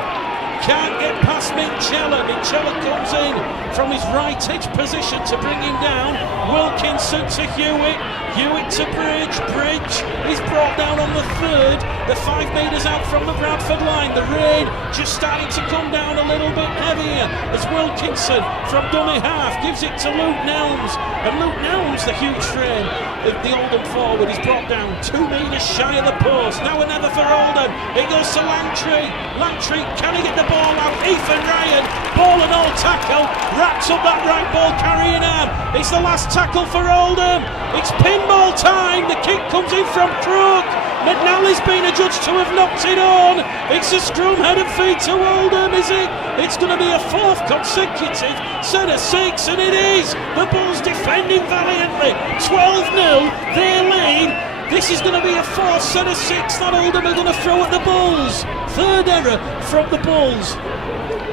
Can't get past Minchella. Minchella comes in from his right edge position to bring him down. Wilkinson to Hewitt. Hewitt to Bridge. Bridge is brought down on the 3rd. They're 5 metres out from the Bradford line. The rain just starting to come down a little bit heavier as Wilkinson from dummy half gives it to Luke Nelms. And Luke Nelms, the huge frame of the Oldham forward, is brought down 2 metres shy of the post. Now or never for Oldham. It goes to Langtree. Langtree, can he get the ball out? Ethan Ryan, ball and all tackle, wraps up that right ball carrying arm. It's the last tackle for Oldham. It's pinball time. The kick comes in from Crook. McNally's been adjudged to have knocked it on. It's a scrum head and feet to Oldham, is it? It's going to be a 4th consecutive set of 6, and it is. The Bulls defending valiantly. 12-0, they lead. This is going to be a 4th set of 6 that Oldham are going to throw at the Bulls. 3rd error from the Bulls.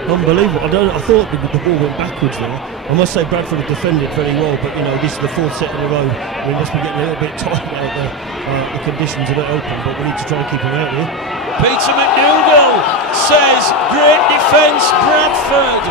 Unbelievable. I thought the ball went backwards there. I must say Bradford have defended very well, but you know, this is the 4th set in a row. We must be getting a little bit tired out there. The conditions are not open, but we need to try and keep them out here. Peter McDougall says great defence Bradford.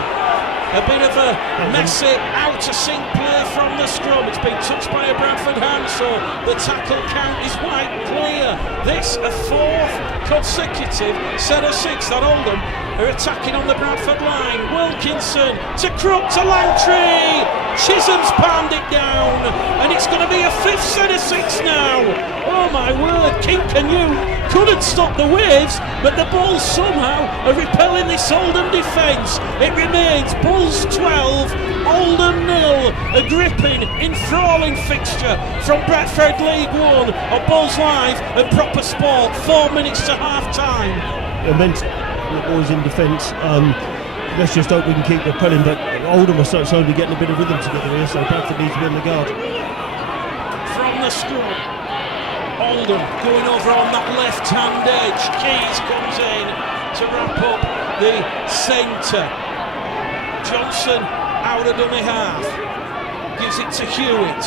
A bit of a messy out of sync play from from the scrum. It's been touched by a Bradford hand, so the tackle count is wide clear. This a fourth consecutive set of six that Oldham are attacking on the Bradford line. Wilkinson to Crook to Langtry. Chisholm's palmed it down, and it's going to be a fifth set of six now. Oh my word, King Canoe couldn't stop the waves, but the Bulls somehow are repelling this Oldham defence. It remains Bulls 12, Oldham 0, a gripping, enthralling fixture from Bradford League 1 on Bulls Live and Proper Sport, 4 minutes to half time. Immense the boys in defence. Let's just hope we can keep repelling, but Oldham are slowly getting a bit of rhythm together here, so Bradford needs to be on the guard. From the scrum, Oldham going over on that left hand edge. Keys comes in to wrap up the centre. Johnson out of dummy half, gives it to Hewitt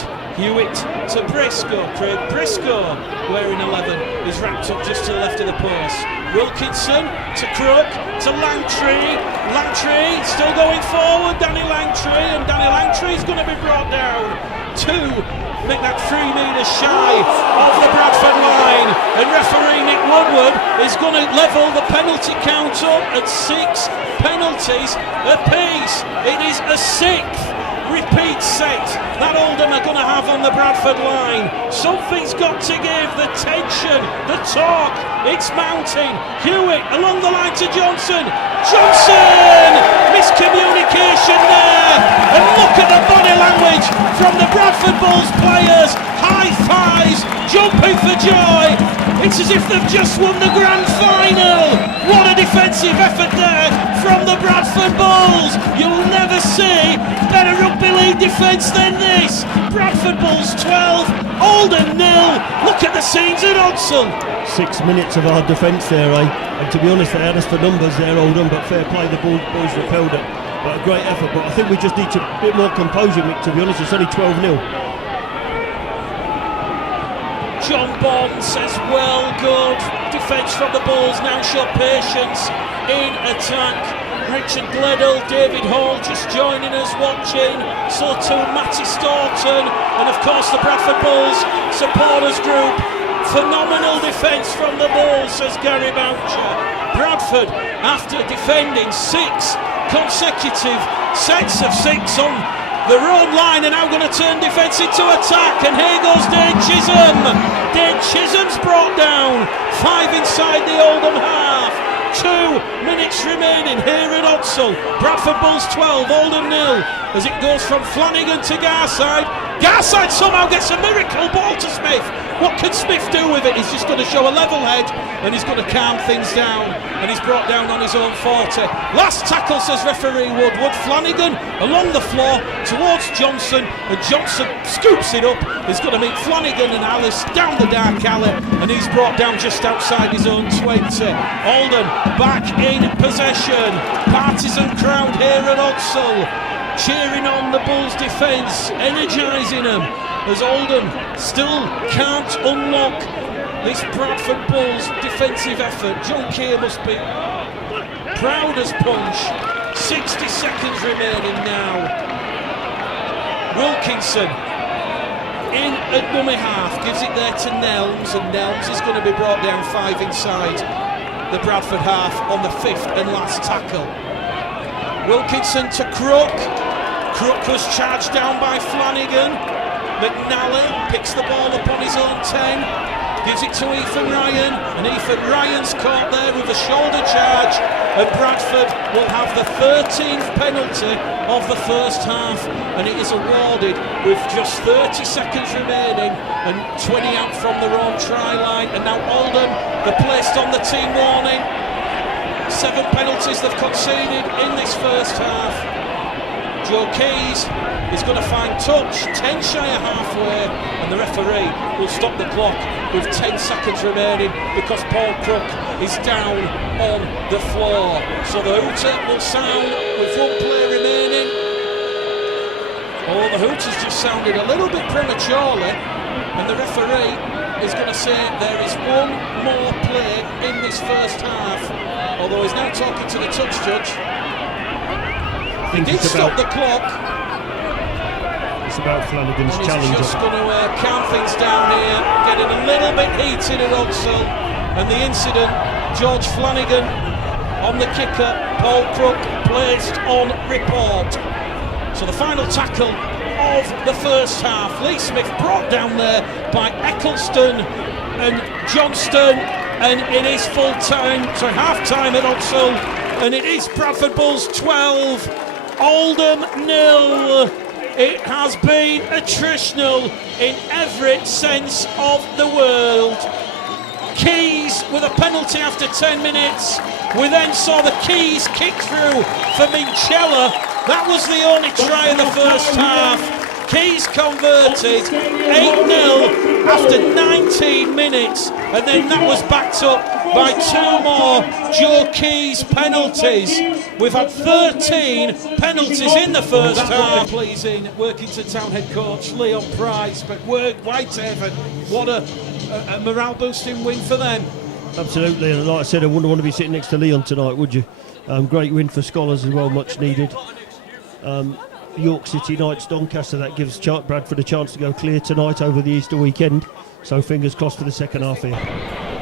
to Briscoe. Craig Briscoe, wearing 11, is wrapped up just to the left of the post. Wilkinson to Crook to Langtry. Langtry still going forward. Danny Langtry, and Danny Langtry is going to be brought down to make that 3 metres shy of the Bradford line. And referee Nick Woodward is going to level the penalty count up at 6 penalties apiece. It is a sixth repeat set that Oldham are going to have on the Bradford line. Something's got to give. The tension, the talk, it's mounting. Hewitt along the line to Johnson. Johnson! Miscommunication there. And look at the body language from the Bradford Bulls players. High fives, jumping for joy. It's as if they've just won the grand final. What a defensive effort there from the Bradford Bulls. You'll never see better rugby league defence than this. Bradford Bulls 12, Oldham 0. Look at the scenes at Odsal. 6 minutes of our defence there, eh? And to be honest, they had us for numbers there, Oldham, but fair play, the boys repelled it. But a great effort, but I think we just need a bit more composure, Mick, to be honest. It's only 12-0. John Bond says well good defence from the Bulls, now show patience in attack. Richard Gledhill, David Hall just joining us watching, so too Matty Staunton, and of course the Bradford Bulls supporters group. Phenomenal defence from the Bulls, says Gary Boucher. Bradford, after defending 6 consecutive sets of 6 on the road line, are now going to turn defence into attack, and here goes Dane Chisholm. Dane Chisholm's brought down, 5 inside the Oldham half. 2 minutes remaining here at Odsal. Bradford Bulls 12, Oldham 0, as it goes from Flanagan to Garside. Garside somehow gets a miracle ball to Smith. What can Smith do with it? He's just going to show a level head, and he's going to calm things down, and he's brought down on his own 40. Last tackle, says referee Woodward. Flanagan along the floor towards Johnson, and Johnson scoops it up. He's going to meet Flanagan and Alice down the dark alley, and he's brought down just outside his own 20. Oldham back in possession. Partisan crowd here at Odsal, cheering on the Bulls' defence, energising them, as Oldham still can't unlock this Bradford Bulls defensive effort. John Keir must be proud as punch. 60 seconds remaining now. Wilkinson in at dummy half, gives it there to Nelms, and Nelms is going to be brought down 5 inside the Bradford half on the 5th and last tackle. Wilkinson to Crook. Crook was charged down by Flanagan. McNally picks the ball up on his own 10, gives it to Ethan Ryan, and Ethan Ryan's caught there with a shoulder charge, and Bradford will have the 13th penalty of the first half, and it is awarded with just 30 seconds remaining and 20 out from their own try line. And now Oldham, they're placed on the team warning. 7 penalties they've conceded in this first half. Joe Keys is going to find touch, 10 shy of halfway, and the referee will stop the clock with 10 seconds remaining because Paul Crook is down on the floor. So the hooter will sound with 1 play remaining. Oh, the hooter's just sounded a little bit prematurely, and the referee is going to say there is 1 more play in this first half, although he's now talking to the touch judge. He did stop the clock. It's about Flanagan's and challenge. he's just going to calm things down here, getting a little bit heated at Odsal. And the incident, George Flanagan on the kicker, Paul Crook placed on report. So the final tackle of the first half, Lee Smith brought down there by Eccleston and Johnston, and it is full time, so half time at Odsal, and it is Bradford Bulls 12, Oldham 0. It has been attritional in every sense of the word. Keys with a penalty after 10 minutes. We then saw the Keys kick through for Minchella. That was the only try in the first half. Keys converted 8-0 after 19 minutes, and then that was backed up by 2 more Joe Keys penalties. We've had 13 penalties in the first half. Pleasing, Workington Town head coach Leon Price, but Whitehaven, what a morale boosting win for them. Absolutely, and like I said, I wouldn't want to be sitting next to Leon tonight, would you? Great win for Scholars as well, much needed. York City Knights Doncaster, that gives Bradford a chance to go clear tonight over the Easter weekend, so fingers crossed for the second half here.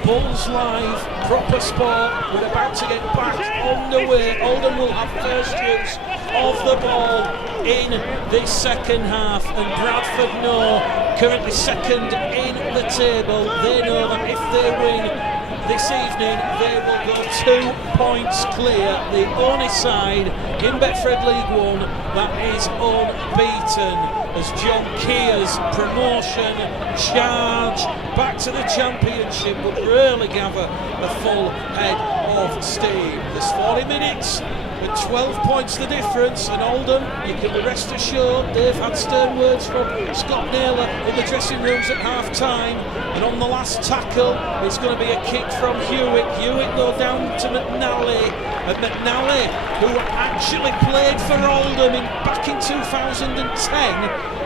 Bulls Live, proper sport, we're about to get back underway. Oldham will have first use of the ball in this second half, and Bradford know, currently second in the table, they know that if they win this evening they will go 2 points clear, the only side in Betfred League One that is unbeaten, as John Keir's promotion charge back to the championship would really gather a full head of steam. There's 40 minutes with 12 points the difference, and Oldham, you can be rest assured, they've had stern words from Scott Naylor in the dressing rooms at half time. And on the last tackle, it's going to be a kick from Hewitt. Hewitt though down to McNally, and McNally, who actually played for Oldham back in 2010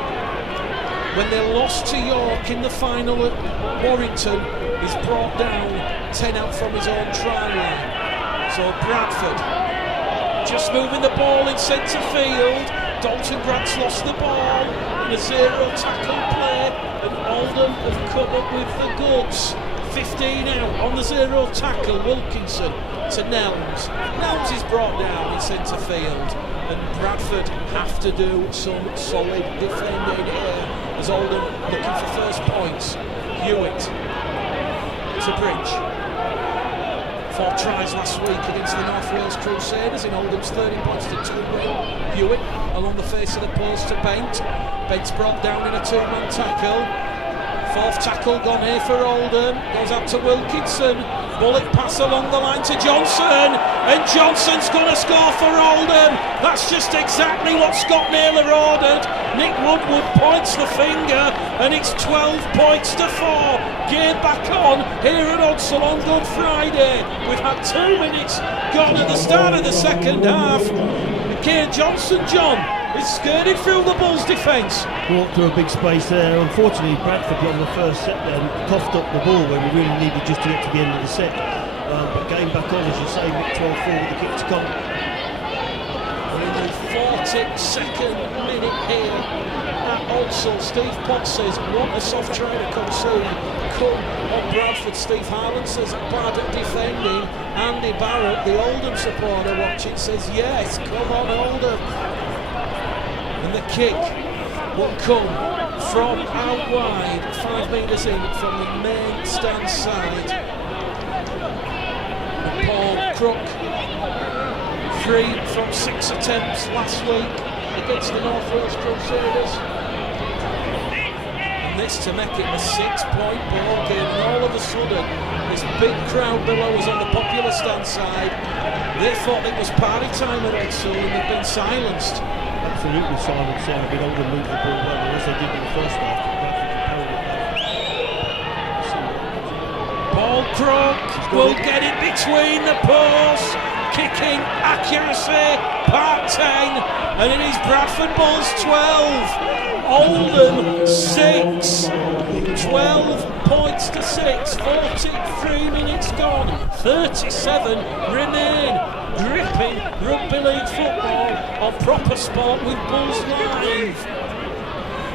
when they lost to York in the final at Warrington, is brought down 10 out from his own try line. So Bradford just moving the ball in centre field. Dalton Grant's lost the ball in a 0 tackle play, and Oldham have come up with the goods. 15 out on the 0 tackle. Wilkinson to Nelms. Nelms is brought down in centre field, and Bradford have to do some solid defending here as Oldham looking for first points. Hewitt to Bridge. 4 tries last week against the North Wales Crusaders in Oldham's 30 points to 2 win. Hewitt along the face of the post to Bent. Bent's brought down in a 2-man tackle. 4th tackle gone here for Oldham. Goes out to Wilkinson. Bullet pass along the line to Johnson, and Johnson's going to score for Oldham. That's just exactly what Scott Naylor ordered. Nick Woodward points the finger, and it's 12 points to 4. Game back on here at Odsal on Good Friday. We've had 2 minutes gone at the start of the second half. Keir Johnson, John, is skirted through the Bulls' defence. Walked through a big space there. Unfortunately, Bradford on the first set then coughed up the ball when we really needed just to get to the end of the set. But game back on, as you say, Mick 12-4 with the kick to come. In the 42nd minute here at Odsal, Steve Potts says, what a soft try to come soon. Come on Bradford. Steve Harland says, bad at defending. Andy Barrett, the Oldham supporter watching, says, yes, come on Oldham. And the kick will come from out wide, 5 metres in from the main stand side. And Paul Crook, 3 from 6 attempts last week against the North Wales Crusaders. And this to make it a 6-point ball game. And all of a sudden, this big crowd below us on the popular stand side, they thought it was party time at Odsal, and they've been silenced. Absolutely silent there. Been able to move the ball well, as they did in the first half. Paul Crook will get it between the posts. Kicking accuracy, part 10, and it is Bradford Bulls 12, Oldham 6. 12 points to 6. 43 minutes gone. 37 remain. Gripping rugby league football on proper sport with Bulls Live.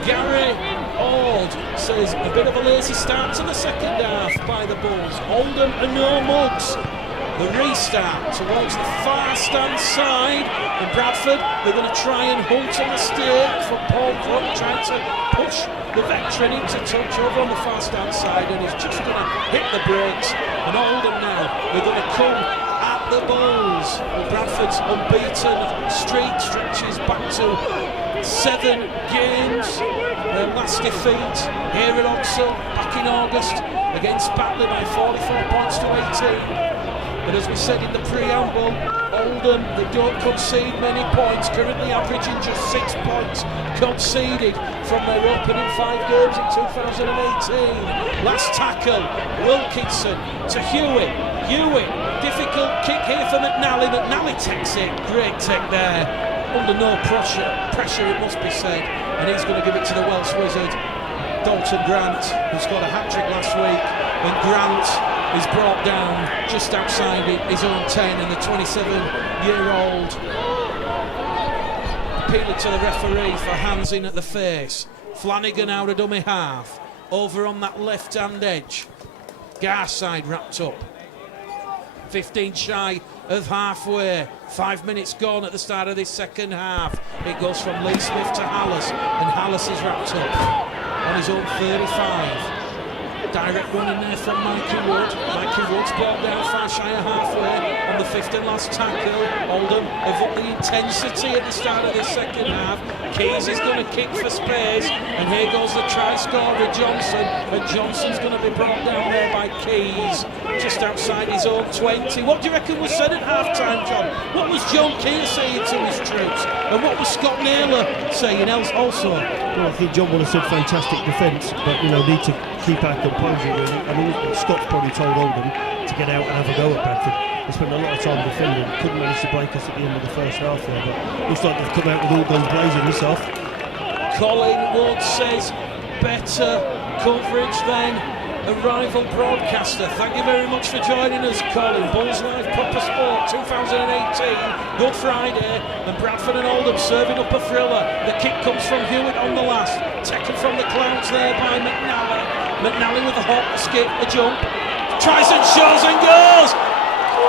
Gary Ord says a bit of a lazy start to the second half by the Bulls. Oldham and no mugs. The restart towards the far stand side, and Bradford, they're going to try and hunt a mistake from Paul Crump, trying to push the veteran into touch over on the far stand side, and he's just going to hit the brakes. And Oldham now, they're going to come at the Bulls. Well, Bradford's unbeaten streak stretches back to 7 games. Their last defeat here at Odsal back in August against Batley by 44 points to 18. But as we said in the preamble, Oldham, they don't concede many points, currently averaging just 6 points conceded from their opening 5 games in 2018. Last tackle, Wilkinson to Hewitt. Hewitt, difficult kick here for McNally. McNally takes it, great take there. Under no pressure it must be said. And he's going to give it to the Welsh wizard, Dalton Grant, who scored a hat-trick last week. And Grant is brought down just outside his own 10, and the 27-year-old appealing to the referee for hands in at the face. Flanagan out of dummy half, over on that left-hand edge. Garside wrapped up. 15 shy of halfway. 5 minutes gone at the start of this second half. It goes from Lee Smith to Hallis, and Hallis is wrapped up on his own 35. Direct run in there from Mikey Wood. Mikey Wood's brought down far shy of halfway on the 5th and last tackle. Oldham have upped the intensity at the start of this second half. Keys is going to kick for space, and here goes the try scorer Johnson, and Johnson's going to be brought down there by Keys just outside his own 20. What do you reckon was said at half-time, John? What was John Keys saying to his troops, and what was Scott Naylor saying else also? Well, I think John would have said fantastic defence, but need to keep our composure really. I mean, Scott's probably told Oldham to get out and have a go at Bradford. They spent a lot of time defending, couldn't manage to break us at the end of the first half there, but looks like they've come out with all guns blazing this half. Colin Wood says better coverage than a rival broadcaster. Thank you very much for joining us, Colin. Bulls Live Proper Sport 2018, Good Friday, and Bradford and Oldham serving up a thriller. The kick comes from Hewitt on the last, taken from the clouds there by McNally. McNally with a hop, a skip, a jump, tries and shows and goes.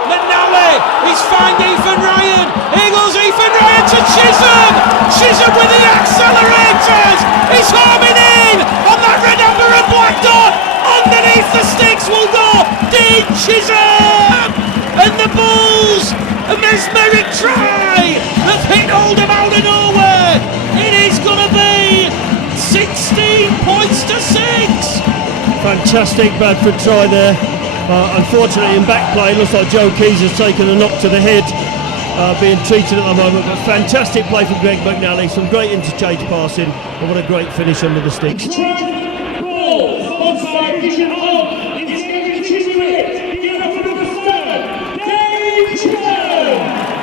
McNally, he's found Ethan Ryan. Here goes Ethan Ryan to Chisholm. Chisholm with the accelerators. He's homing in on that red, amber and black dot. Underneath the sticks will go Dean Chisholm. And the Bulls, a mesmeric try that hit Oldham out of nowhere. It is going to be 16 points to 6. Fantastic Bradford try there. Unfortunately in back play, looks like Joe Keys has taken a knock to the head, being treated at the moment, but fantastic play from Greg McNally, some great interchange passing, and what a great finish under the sticks.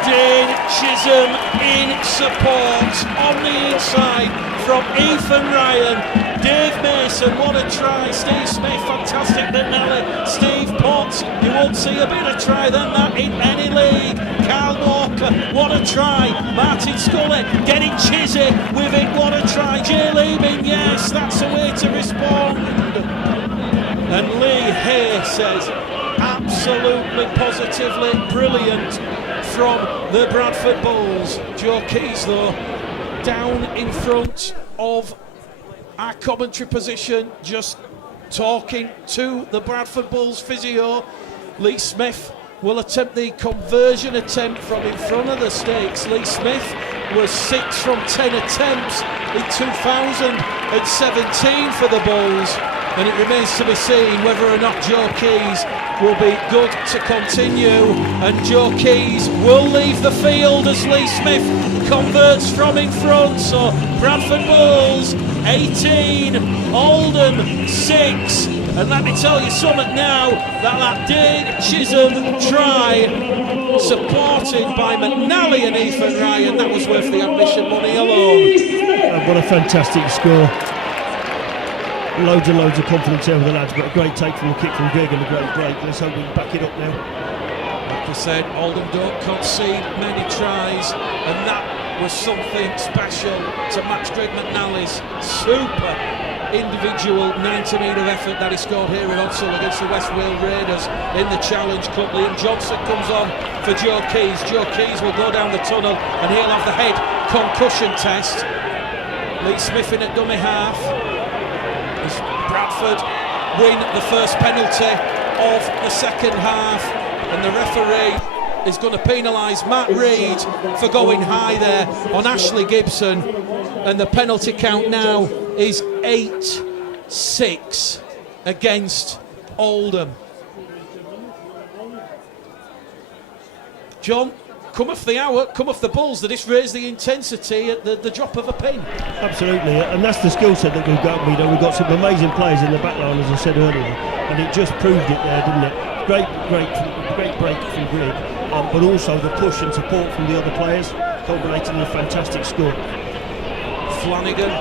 Dean Chisholm in support on the inside from Ethan Ryan. Dave Mason, what a try. Steve Smith, fantastic. McNally, Steve Potts, you won't see a better try than that in any league. Carl Walker, what a try. Martin Scully getting chizzy with it, what a try. Jay Leeming, yes, that's a way to respond. And Lee Hay says, absolutely, positively brilliant from the Bradford Bulls. Joe Keys, though, down in front of our commentary position, just talking to the Bradford Bulls physio. Lee Smith will attempt the conversion attempt from in front of the stakes. Lee Smith was 6 from 10 attempts in 2017 for the Bulls, and it remains to be seen whether or not Joe Keys will be good to continue. And Joe Keys will leave the field as Lee Smith converts from in front. So Bradford Bulls 18, Oldham 6. And let me tell you something now, that Dane Chisholm try, supported by McNally and Ethan Ryan, that was worth the admission money alone. What a fantastic score. Loads and loads of confidence there with the lads, but a great take from the kick from Greg and a great break. Let's hope we can back it up now. Like I said, Oldham don't concede many tries, and that was something special to match Greg McNally's super individual 90-metre effort that he scored here at Odsal against the West Wales Raiders in the Challenge Cup. Liam Johnson comes on for Joe Keys. Joe Keys will go down the tunnel and he'll have the head concussion test. Lee Smith in at dummy half as Bradford win the first penalty of the second half, and the referee is going to penalise Matt Reid for going high there on Ashley Gibson, and the penalty count now is 8-6 against Oldham. John, come off the hour, come off the balls, that it's raised the intensity at the drop of a pin. Absolutely, and that's the skill set that we've got. We've got some amazing players in the back line, as I said earlier, and it just proved it there, didn't it? Great break from Greg, but also the push and support from the other players, culminating in a fantastic score. Flanagan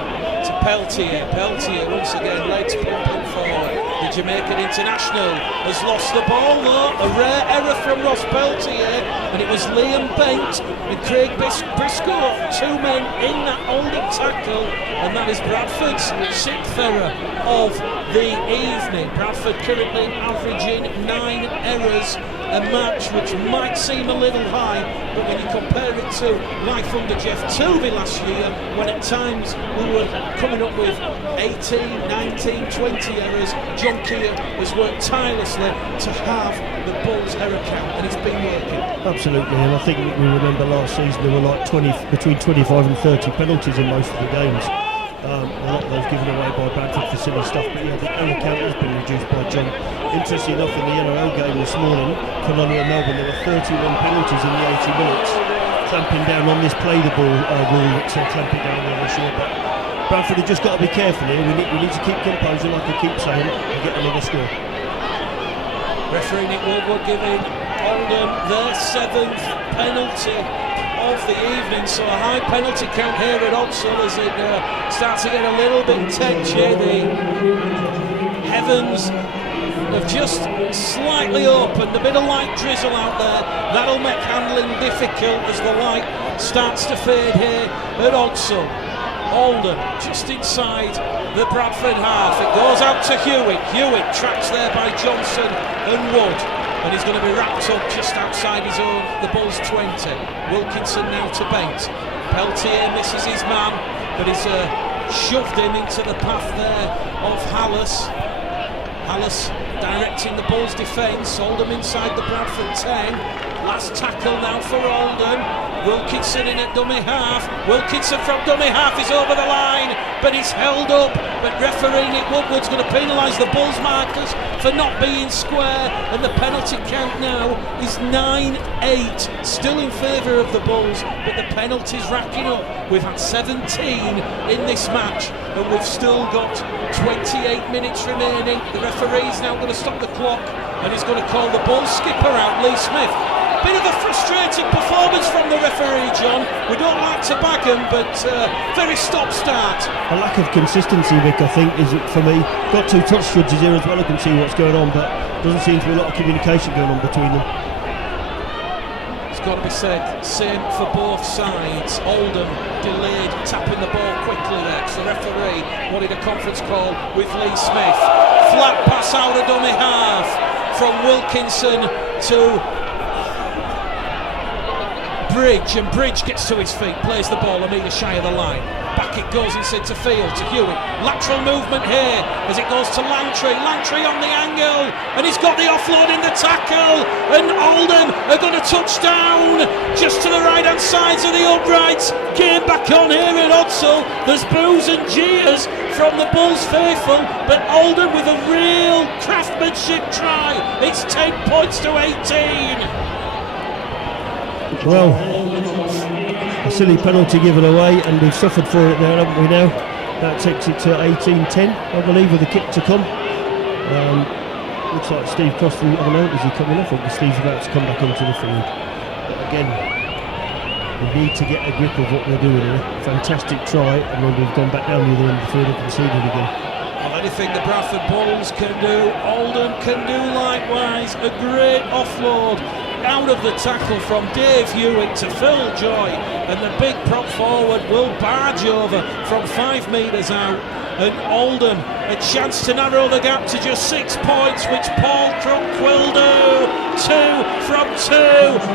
to Peltier. Peltier once again, legs pumping forward. The Jamaican international has lost the ball though. A rare error from Ross Peltier, and it was Liam Bent and Craig Briscoe, two men in that Oldham tackle, and that is Bradford's sixth error of the evening. Bradford currently averaging 9 errors a match, which might seem a little high, but when you compare it to life under Jeff Toovey last year, when at times we were coming up with 18, 19, 20 errors, John Keir has worked tirelessly to have the Bulls' error count, and it's been working. Absolutely, and I think we remember last season there were like between 25 and 30 penalties in most of the games. A lot of those given away by Bradford for silly stuff, but yeah, the error count has been reduced by John. Interesting enough, in the NRL game this morning, Colonia and Melbourne, there were 31 penalties in the 80 minutes, clamping down on this play the ball rule that's clamping down there this year. But Bradford have just got to be careful here. We need to keep composure, like I keep saying, and get another score. Referee Nick Woodward giving Oldham their 7th penalty of the evening, so a high penalty count here at Odsal as it starts to get a little bit tense here. The heavens have just slightly opened, a bit of light drizzle out there, that'll make handling difficult as the light starts to fade here at Odsal. Oldham just inside the Bradford half, it goes out to Hewitt. Hewitt tracked there by Johnson and Wood, and he's going to be wrapped up just outside his own, the Bulls 20. Wilkinson now to Bent. Peltier misses his man, but he's shoved him into the path there of Hallis. Hallis directing the Bulls' defence. Oldham inside the Bradford 10. Last tackle now for Oldham. Wilkinson in at dummy half. Wilkinson from dummy half is over the line, but he's held up. But referee Nick Woodward's going to penalise the Bulls markers for not being square, and the penalty count now is 9-8, still in favour of the Bulls, but the penalties racking up. We've had 17 in this match, and we've still got 28 minutes remaining. The referee's now going to stop the clock, and he's going to call the Bulls skipper out, Lee Smith. Bit of a frustrating performance from the referee, John. We don't like to bag him, but very stop-start. A lack of consistency, Vic, I think, is it for me. Got 2 touch judges here as well who can see what's going on, but doesn't seem to be a lot of communication going on between them. It's got to be said, same for both sides. Oldham delayed tapping the ball quickly there, because the referee wanted a conference call with Lee Smith. Flat pass out of dummy half from Wilkinson to Bridge, and Bridge gets to his feet, plays the ball a metre shy of the line. Back it goes in centre field to Hewitt. Lateral movement here as it goes to Lantry. Lantry on the angle, and he's got the offload in the tackle, and Oldham are going to touch down just to the right hand sides of the uprights. Game back on here at Odsal. There's boos and jeers from the Bulls faithful, but Oldham with a real craftsmanship try. It's 10 points to 18. Well, a silly penalty given away, and we've suffered for it there, haven't we now? That takes it to 18-10, I believe, with a kick to come. Looks like Steve Crossley, I don't know, is he coming off? Or Steve's about to come back onto the field. But again, we need to get a grip of what they're doing here. Fantastic try, and then we've gone back down the other end of the field and conceded again. Well, anything the Bradford Bulls can do, Oldham can do likewise. A great offload out of the tackle from Dave Hewitt to Phil Joy, and the big prop forward will barge over from 5 metres out, and Oldham a chance to narrow the gap to just 6 points, which Paul Crook will do. 2 from 2,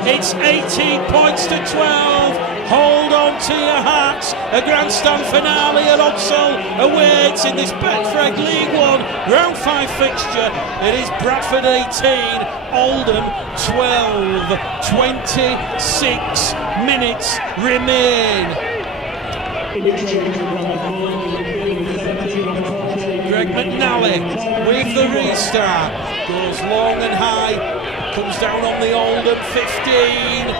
it's 18 points to 12. Hold on to your hats. A grandstand finale at Odsal awaits in this Betfred League One round 5 fixture. It is Bradford 18, Oldham 12. 26 minutes remain. Greg McNally with the restart, goes long and high, comes down on the Oldham 15.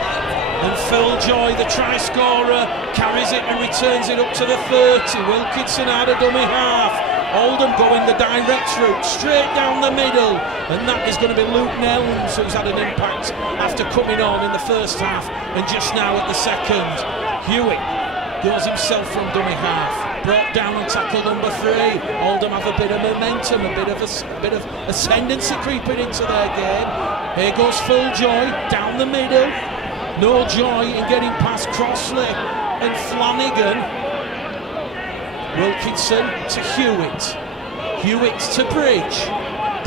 And Phil Joy, the try scorer, carries it and returns it up to the 30. Wilkinson had a dummy half. Oldham going the direct route, straight down the middle. And that is going to be Luke Nelms, who's had an impact after coming on in the first half and just now at the second. Hewitt goes himself from dummy half. Brought down on tackle number 3. Oldham have a bit of momentum, a bit of ascendancy creeping into their game. Here goes Phil Joy down the middle. No joy in getting past Crossley and Flanagan. Wilkinson to Hewitt. Hewitt to Bridge.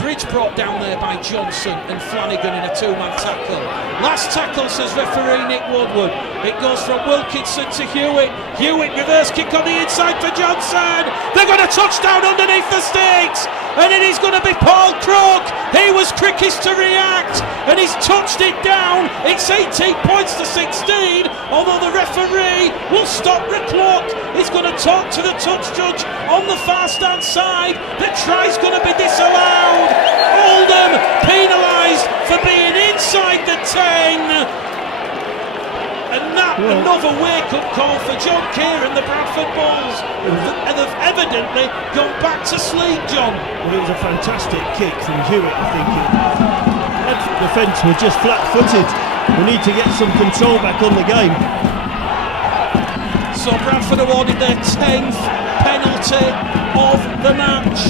Bridge brought down there by Johnson and Flanagan in a 2-man tackle. Last tackle, says referee Nick Woodward. It goes from Wilkinson to Hewitt. Hewitt reverse kick on the inside for Johnson. They're going to touch down underneath the stakes. And it is going to be Paul Crook. He was quickest to react, and he's touched it down. It's 18 points to 16, although the referee will stop the clock. He's going to talk to the touch judge on the far stand side. The try's going to be disallowed. Oldham penalised for being inside the 10. And that another wake-up call for John Keir and the Bradford Bulls. And they've evidently gone back to sleep, John. Well, it was a fantastic kick from Hewitt, I think. The defence were just flat-footed. We need to get some control back on the game. So Bradford awarded their 10th penalty of the match.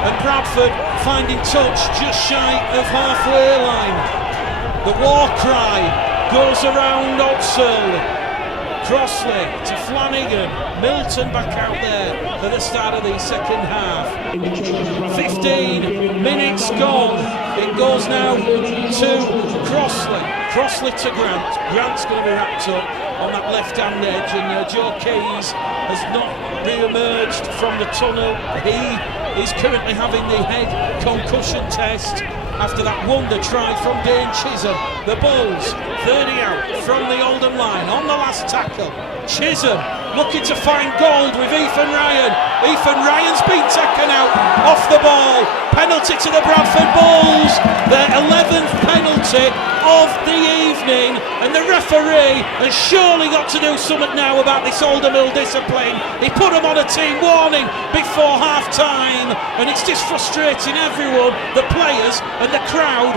And Bradford finding touch just shy of halfway line. The war cry goes around Odsal. Crossley to Flanagan. Milton back out there at the start of the second half. 15 minutes gone. It goes now to Crossley. Crossley to Grant. Grant's going to be wrapped up on that left-hand edge, and Joe Keys has not re-emerged from the tunnel. He is currently having the head concussion test after that wonder try from Dane Chisholm. The Bulls 30 out from the Oldham line on the last tackle. Chisholm looking to find gold with Ethan Ryan. Ethan Ryan's been taken out off the ball. Penalty to the Bradford Bulls, their 11th penalty of the evening, and the referee has surely got to do something now about this Oldham ill discipline. He put them on a team warning before half time, and it's just frustrating everyone, the players and the crowd.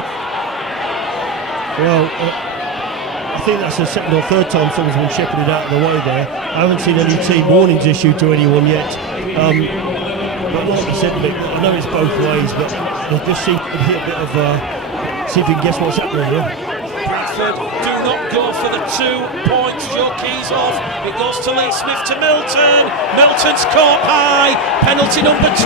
Well, I think that's the second or third time someone's been shepherded out of the way there. I haven't seen any team warnings issued to anyone yet. But like I said, Mick, I know it's both ways, but there just seems to be a bit of see if you can guess what's happening here. Bradford do not go for the 2 points. Joe Keys off. It goes to Lee Smith to Milton. Milton's caught high. Penalty number 12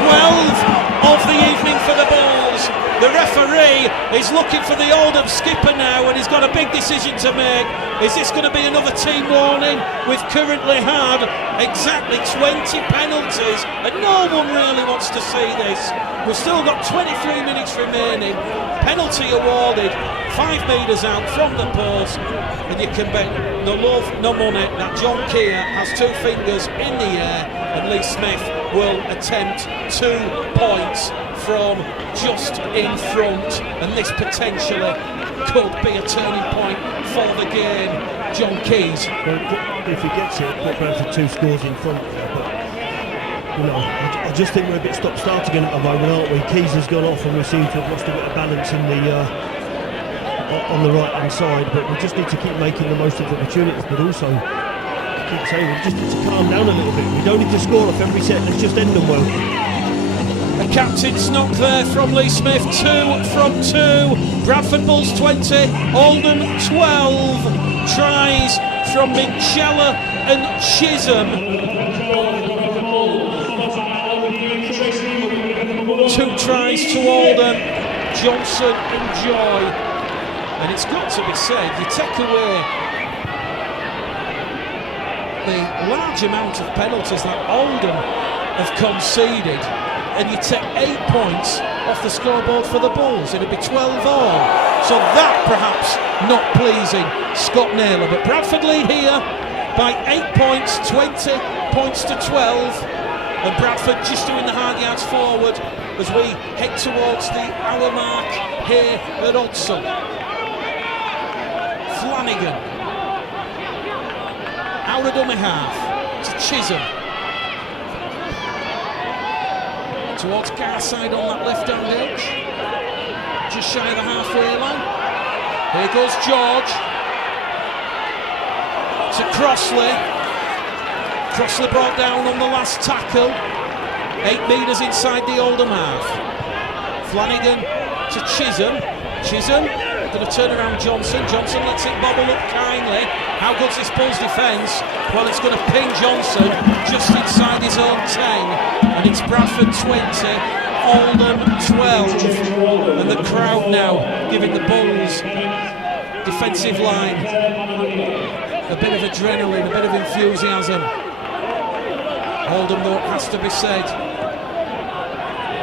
of the evening for the Bulls. The referee is looking for the Oldham skipper now, and he's got a big decision to make. Is this going to be another team warning? We've currently had exactly 20 penalties, and no one really wants to see this. We've still got 23 minutes remaining. Penalty awarded, 5 metres out from the post, and you can bet no love, no money that John Keir has 2 fingers in the air, and Lee Smith will attempt 2 points from just in front, and this potentially could be a turning point for the game. John Keys. Well, if he gets it, put Bradford 2 scores in front there, but you know, I just think we're a bit stop-start again at the moment, aren't we? Keys has gone off, and we seem to have lost a bit of balance in the on the right-hand side, but we just need to keep making the most of the opportunities, but also keep saying we just need to calm down a little bit. We don't need to score off every set, let's just end them well. A captain's knock there from Lee Smith, 2 from 2. Bradford Bulls 20, Oldham 12. Tries from Minchella and Chisholm. 2 tries to Oldham, Johnson and Joy. And it's got to be said, you take away the large amount of penalties that Oldham have conceded, and you take 8 points off the scoreboard for the Bulls, it'd be 12 all. So that perhaps not pleasing Scott Naylor, but Bradford lead here by 8 points, 20 points to 12, and Bradford just doing the hard yards forward as we head towards the hour mark here at Oldham. Flanagan out of dummy half to Chisholm, towards Garside on that left hand edge, just shy of the halfway line. Here goes George to Crossley. Crossley brought down on the last tackle, 8 metres inside the Oldham half. Flanagan to Chisholm. Chisholm going to turn around Johnson. Johnson lets it bobble up kindly. How good's this Bulls defence? Well, it's going to ping Johnson just inside his own 10, and it's Bradford 20, Oldham 12, and the crowd now giving the Bulls defensive line a bit of adrenaline, a bit of enthusiasm. Oldham, though, it has to be said,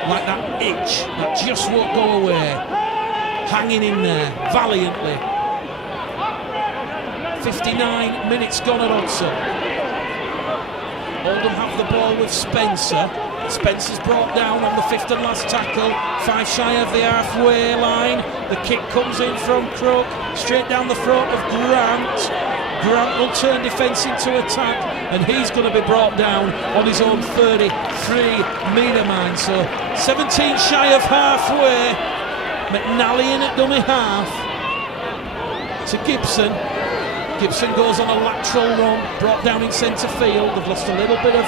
like that itch that just won't go away, hanging in there valiantly. 59 minutes gone at Oldham. Oldham have the ball with Spencer. Spencer's brought down on the 5th and last tackle, 5 shy of the halfway line. The kick comes in from Crook, straight down the throat of Grant. Grant will turn defence into attack, and he's going to be brought down on his own 33-metre line. So 17 shy of halfway. McNally in at dummy half to Gibson. Gibson goes on a lateral run, brought down in centre field. They've lost a little bit of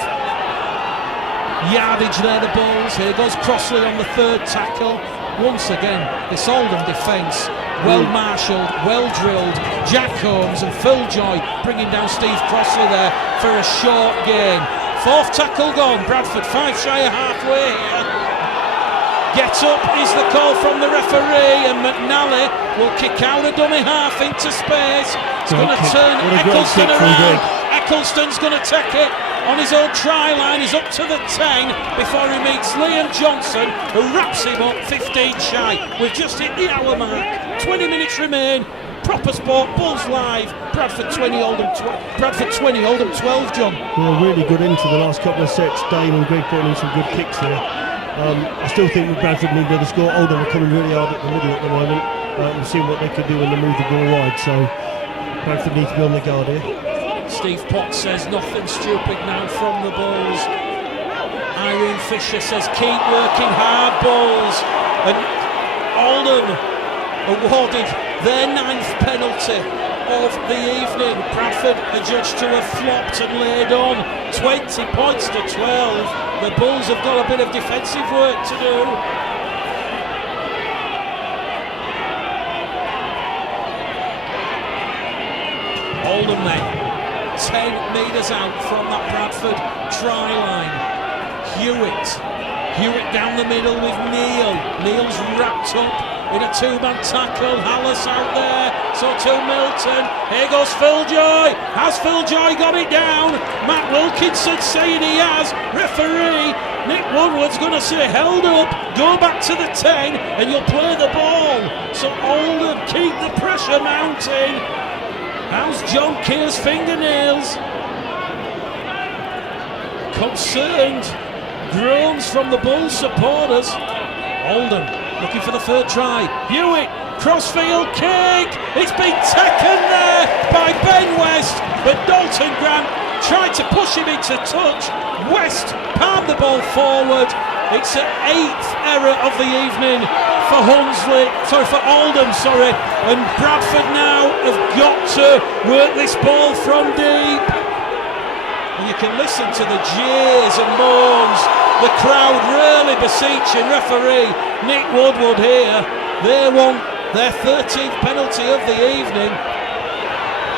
yardage there, the Bulls. Here goes Crossley on the 3rd tackle. Once again, this Oldham defence, well marshalled, well drilled. Jack Holmes and Phil Joy bringing down Steve Crossley there for a short gain. 4th tackle gone, Bradford 5 shy of halfway here. Get up is the call from the referee, and McNally will kick out a dummy half into space. It's going to turn Eccleston around. Eccleston's going to take it on his own try line. He's up to the 10 before he meets Liam Johnson, who wraps him up 15 shy. We've just hit the hour mark. 20 minutes remain. Proper sport, Bulls live. Bradford 20, Oldham 12, John. Well, really good into the last couple of sets. Dane and Greg putting in some good kicks there. I still think with Bradford need to score. Oldham are coming really hard at the middle at the moment. We've seen what they could do when they move the ball wide, so Bradford need to be on the guard here. Steve Potts says nothing stupid now from the Bulls. Irene Fisher says keep working hard, Bulls. And Oldham awarded their 9th penalty of the evening. Bradford adjudged to have flopped and laid on 20 points to 12. The Bulls have got a bit of defensive work to do. Oldham then 10 metres out from that Bradford try line. Hewitt down the middle with Neil. Neil's wrapped up in a 2-man tackle. Hallis out there, so to Milton. Here goes Phil Joy. Has Phil Joy got it down? Matt Wilkinson saying he has. Referee Nick Woodward's going to say held up. Go back to the 10 and you'll play the ball. So Oldham keep the pressure mounting. How's John Keir's fingernails? Concerned groans from the Bulls supporters. Oldham looking for the 3rd try. Hewitt, crossfield kick. It's been taken there by Ben West, but Dalton Grant tried to push him into touch. West palmed the ball forward. It's an 8th error of the evening for Oldham, and Bradford now have got to work this ball from deep. And you can listen to the jeers and moans. The crowd really beseeching referee Nick Woodward here. They want their 13th penalty of the evening.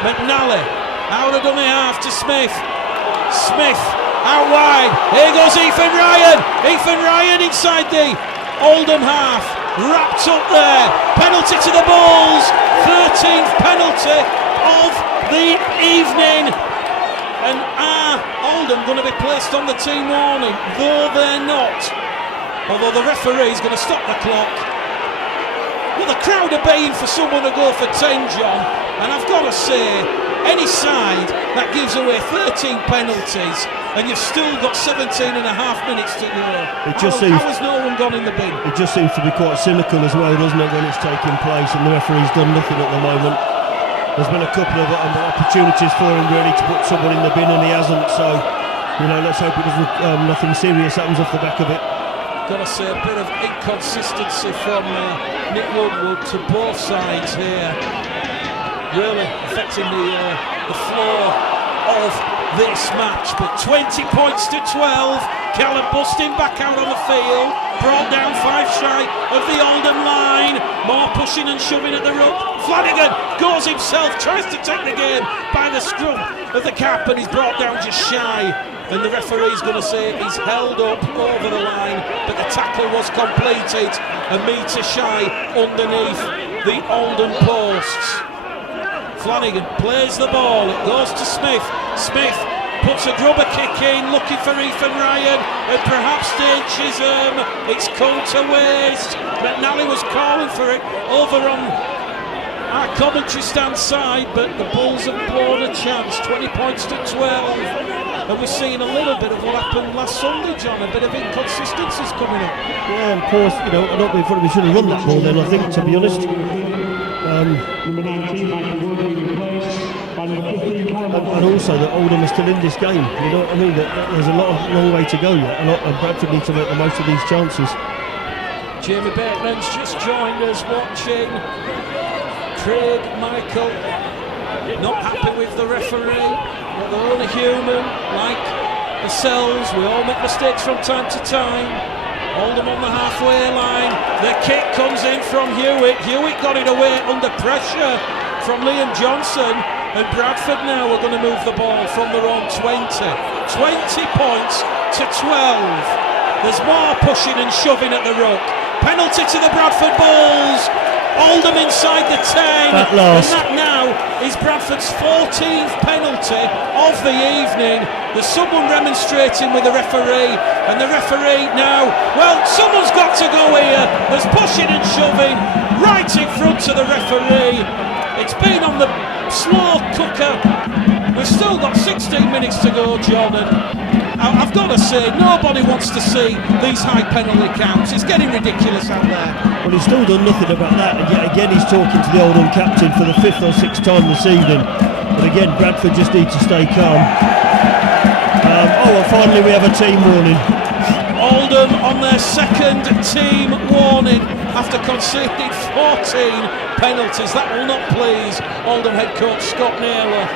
McNally out of dummy half to Smith. Smith out wide. Here goes Ethan Ryan. Ethan Ryan inside the Oldham half. Wrapped up there. Penalty to the Bulls. 13th penalty of the evening. And are Oldham going to be placed on the team warning? Though they're not. Although the referee is going to stop the clock. Well, the crowd are baying for someone to go for 10, John. And I've got to say, any side that gives away 13 penalties and you've still got 17 and a half minutes to go, how has no one gone in the bin? It just seems to be quite cynical as well, doesn't it, when it's taking place and the referee's done nothing at the moment. There's been a couple of opportunities for him really to put someone in the bin and he hasn't, so let's hope it doesn't, nothing serious happens off the back of it. Got to say, a bit of inconsistency from Nick Woodward to both sides here, really affecting the flow of this match. But 20 points to 12. Callum busting back out on the field, brought down 5 shy of the Oldham line. More pushing and shoving at the ruck. Flanagan goes himself, tries to take the game by the scrum of the cap, and he's brought down just shy. And the referee's going to say he's held up over the line, but the tackle was completed a metre shy underneath the Oldham posts. Flanagan plays the ball, it goes to Smith. Smith puts a grubber kick in, looking for Ethan Ryan and perhaps Dane Chisholm. It's come to waste. McNally was calling for it over on our commentary stand side, but the Bulls have blown a chance. 20 points to 12. And we're seeing a little bit of what happened last Sunday, John. A bit of inconsistencies coming up. Yeah, of course, I don't think we should have run that ball then, I think, to be honest. And also that Oldham is still in this game, you know what I mean? There's a long way to go yet, and Bradford need to make the most of these chances. Jamie Bateman's just joined us watching. Craig Michael not happy with the referee, but they're only human like ourselves. We all make mistakes from time to time. Oldham on the halfway line. The kick comes in from Hewitt. Hewitt got it away under pressure from Liam Johnson. And Bradford now are going to move the ball from their own 20. 20 points to 12. There's more pushing and shoving at the ruck. Penalty to the Bradford Bulls. Oldham inside the 10. That last. And that now is Bradford's 14th penalty of the evening. There's someone remonstrating with the referee. And the referee now, well, someone's got to go here. There's pushing and shoving right in front of the referee. It's been on the slow cooker. We've still got 16 minutes to go, John, and I've got to say, nobody wants to see these high penalty counts. It's getting ridiculous out there. Well, he's still done nothing about that, and yet again he's talking to the Oldham captain for the 5th or 6th time this evening. But again, Bradford just need to stay calm. Well, finally we have a team warning. Oldham on their 2nd team warning after conceding 14 penalties. That will not please Oldham head coach Scott Naylor.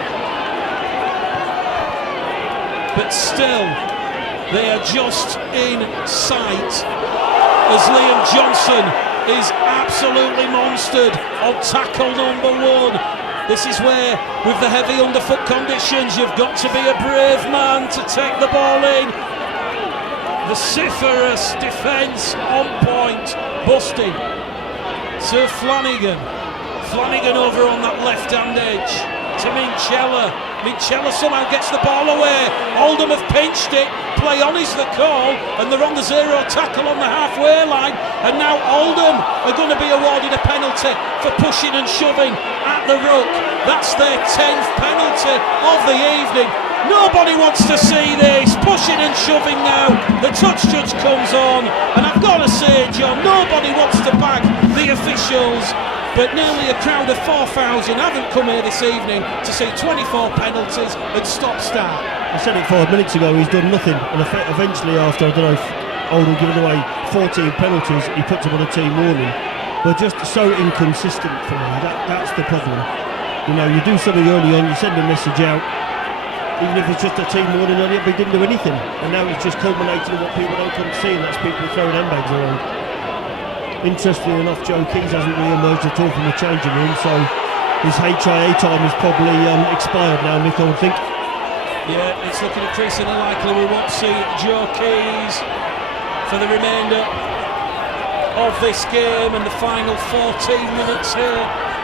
But still, they are just in sight as Liam Johnson is absolutely monstered on tackle number 1. This is where, with the heavy underfoot conditions, you've got to be a brave man to take the ball in. Vociferous defence on point, busting to Flanagan. Flanagan over on that left-hand edge to Minchella. Minchella somehow gets the ball away. Oldham have pinched it. Play on is the call, and they're on the 0 tackle on the halfway line. And now Oldham are going to be awarded a penalty for pushing and shoving at the ruck. That's their 10th penalty of the evening. Nobody wants to see this. Pushing and shoving now. The touch judge comes on, and I've got to say, John, nobody wants to bag the officials. But nearly a crowd of 4,000 haven't come here this evening to see 24 penalties and stop-start. I said it 5 minutes ago, he's done nothing, and eventually after, I don't know, Oldham giving away 14 penalties, he puts them on a team warning. But just so inconsistent for me, that's the problem. You know, you do something early on, you send a message out, even if it's just a team warning on it, but he didn't do anything. And now it's just culminating in what people don't come to see, and that's people throwing handbags around. Interestingly enough, Joe Keys hasn't re-emerged at all from the changing room, so his HIA time is probably expired now, Mick, I would think. Yeah, it's looking increasingly likely we won't see Joe Keys for the remainder of this game and the final 14 minutes here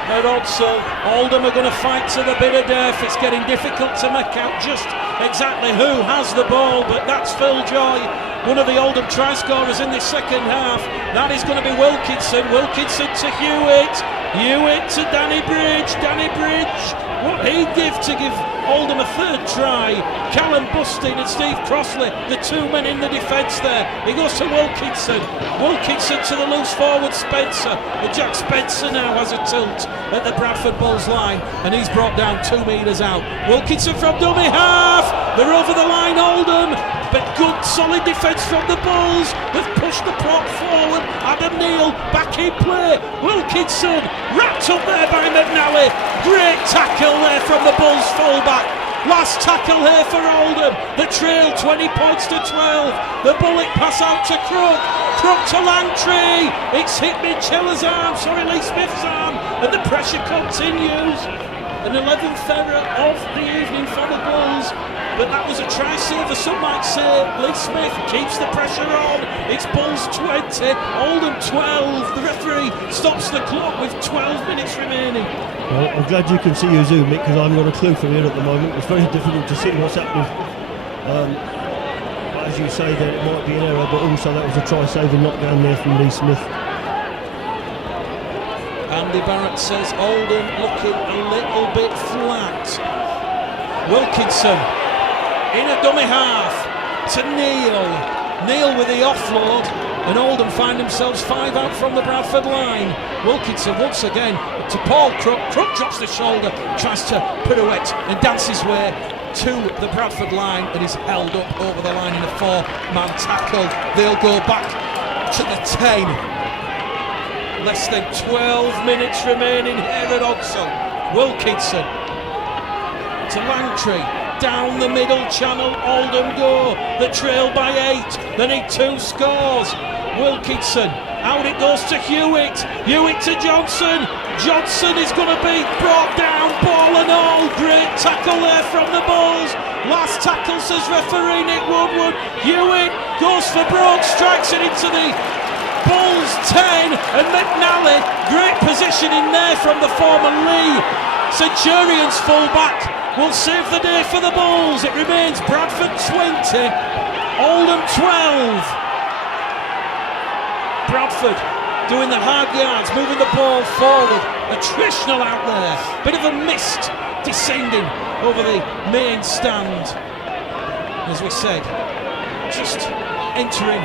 at Odsall. Oldham are going to fight to the bitter death. It's getting difficult to make out just exactly who has the ball, but that's Phil Joy, one of the Oldham try scorers in this second half. That is going to be Wilkinson. Wilkinson to Hewitt. Hewitt to Danny Bridge. Danny Bridge, what he'd give to give Oldham a third try. Callum Bustin and Steve Crossley, the two men in the defence there. He goes to Wilkinson. Wilkinson to the loose forward Spencer. And Jack Spencer now has a tilt at the Bradford Bulls line, and he's brought down 2 metres out. Wilkinson from dummy half. They're over the line, Oldham, but good solid defence from the Bulls. They've pushed the plot forward. Adam Neal back in play. Wilkinson wrapped up there by McNally. Great tackle there from the Bulls fullback. Last tackle here for Oldham. The trail 20 points to 12. The bullet pass out to Crook. Crook to Langtree. It's hit Mitchella's arm, Lee Smith's arm, and the pressure continues. An 11th error of the evening for the Bulls, but that was a try saver, some might say. Lee Smith keeps the pressure on. It's Bulls 20, Oldham 12. The referee stops the clock with 12 minutes remaining. Well, I'm glad you can see your Zoom, Mick, because I haven't got a clue from here at the moment. It's very difficult to see what's happening. But as you say, that it might be an error, but also that was a try saving knockdown there from Lee Smith. Andy Barrett says Oldham looking a little bit flat. Wilkinson in a dummy half to Neal. Neal with the offload, and Oldham find themselves 5 out from the Bradford line. Wilkinson once again to Paul Crook. Crook drops the shoulder, tries to pirouette and dance his way to the Bradford line, and is held up over the line in a 4-man tackle. They'll go back to the 10. Less than 12 minutes remaining here at Odsall. Wilkinson to Langtree, down the middle channel. Oldham go. The trail by 8. They need 2 scores. Wilkinson, out it goes to Hewitt. Hewitt to Johnson. Johnson is going to be brought down, ball and all. Great tackle there from the Bulls. Last tackle, says referee Nick Woodward. Hewitt goes for broke, strikes it into the Bulls 10, and McNally, great positioning there from the former Lee Centurions fullback, will save the day for the Bulls. It remains Bradford 20, Oldham 12. Bradford doing the hard yards, moving the ball forward. Attritional out there, bit of a mist descending over the main stand. As we said, just entering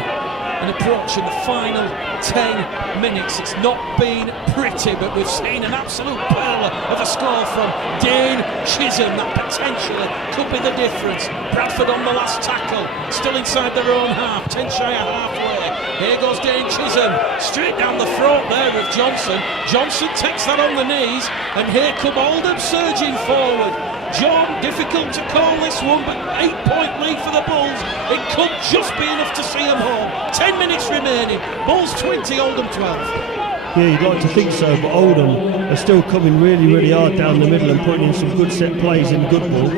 and approaching the final 10 minutes. It's not been pretty, but we've seen an absolute pearler of a score from Dane Chisholm that potentially could be the difference. Bradford on the last tackle, still inside their own half, 10 shy of halfway. Here goes Dane Chisholm, straight down the throat there of Johnson. Johnson takes that on the knees, and here come Oldham surging forward. John, difficult to call this one, but 8-point lead for the Bulls. It could just be enough to see them home. 10 minutes remaining. Bulls 20, Oldham 12. Yeah, you'd like to think so, but Oldham are still coming really, really hard down the middle and putting in some good set plays in good ball.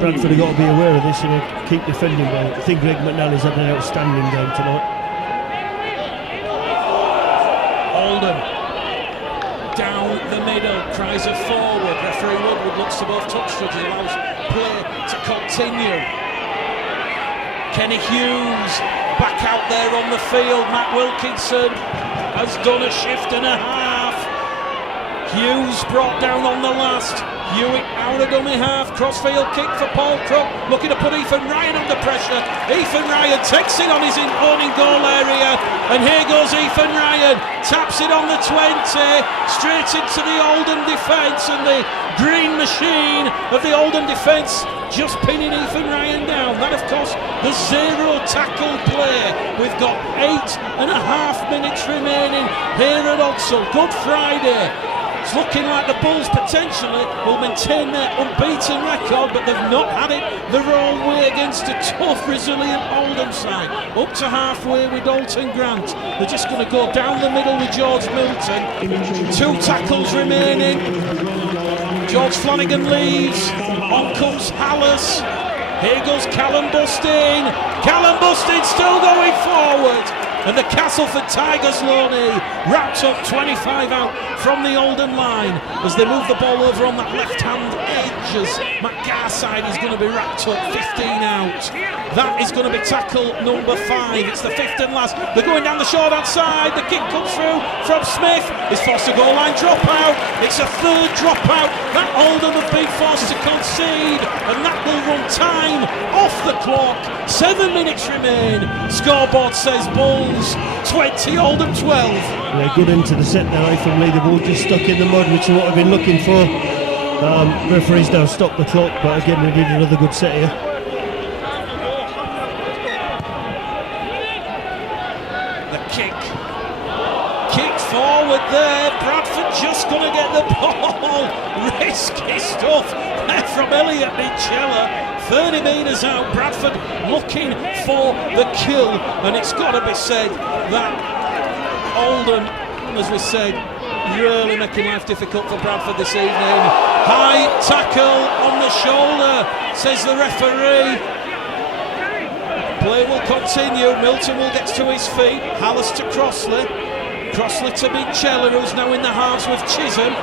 Bradford have got to be aware of this and keep defending well. I think Greg McNally's had an outstanding game tonight. Oldham down the middle, cries of forward. Referee Woodward looks to both touch judges, allows play to continue. Kenny Hughes back out there on the field. Matt Wilkinson has done a shift and a half. Hughes brought down on the last. Hewitt out of dummy half, crossfield kick for Paul Crook, looking to put Ethan Ryan under pressure. Ethan Ryan takes it on his own in goal area, and here goes Ethan Ryan, taps it on the 20, straight into the Oldham defence, and the green machine of the Oldham defence just pinning Ethan Ryan down. That, of course, the zero tackle play. We've got 8.5 minutes remaining here at Odsall. Good Friday. It's looking like the Bulls potentially will maintain their unbeaten record, but they've not had it the wrong way against a tough, resilient Oldham side. Up to halfway with Dalton Grant. They're just going to go down the middle with George Milton. 2 tackles remaining. George Flanagan leaves. On comes Hallis. Here goes Callum Bustin. Callum Bustin still going forward. And the Castleford Tigers Loney wrapped up 25 out from the Oldham line as they move the ball over on that left-hand edge as Matt Garside is going to be wrapped up 15 out. That is going to be tackle number 5. It's the 5th and last. They're going down the short-hand side. The kick comes through from Smith. Is forced to goal line dropout. It's a 3rd dropout that Oldham have been forced to concede, and that will run time off the clock. 7 minutes remain. Scoreboard says Bulls 20, Oldham 12. Yeah, good into the set there, from Lee. The ball just stuck in the mud, which is what I've been looking for. Referees now stopped the clock, but again, we need another good set here. The kick forward there. Bradford just going to get the ball. Risky stuff from Elliot Minchella. 30 metres out, Bradford looking for the kill, and it's got to be said that Oldham, as we said, really making life difficult for Bradford this evening. High tackle on the shoulder, says the referee. Play will continue. Milton will get to his feet. Hallis to Crossley. Crossley to Minchella, who's now in the halves with Chisholm.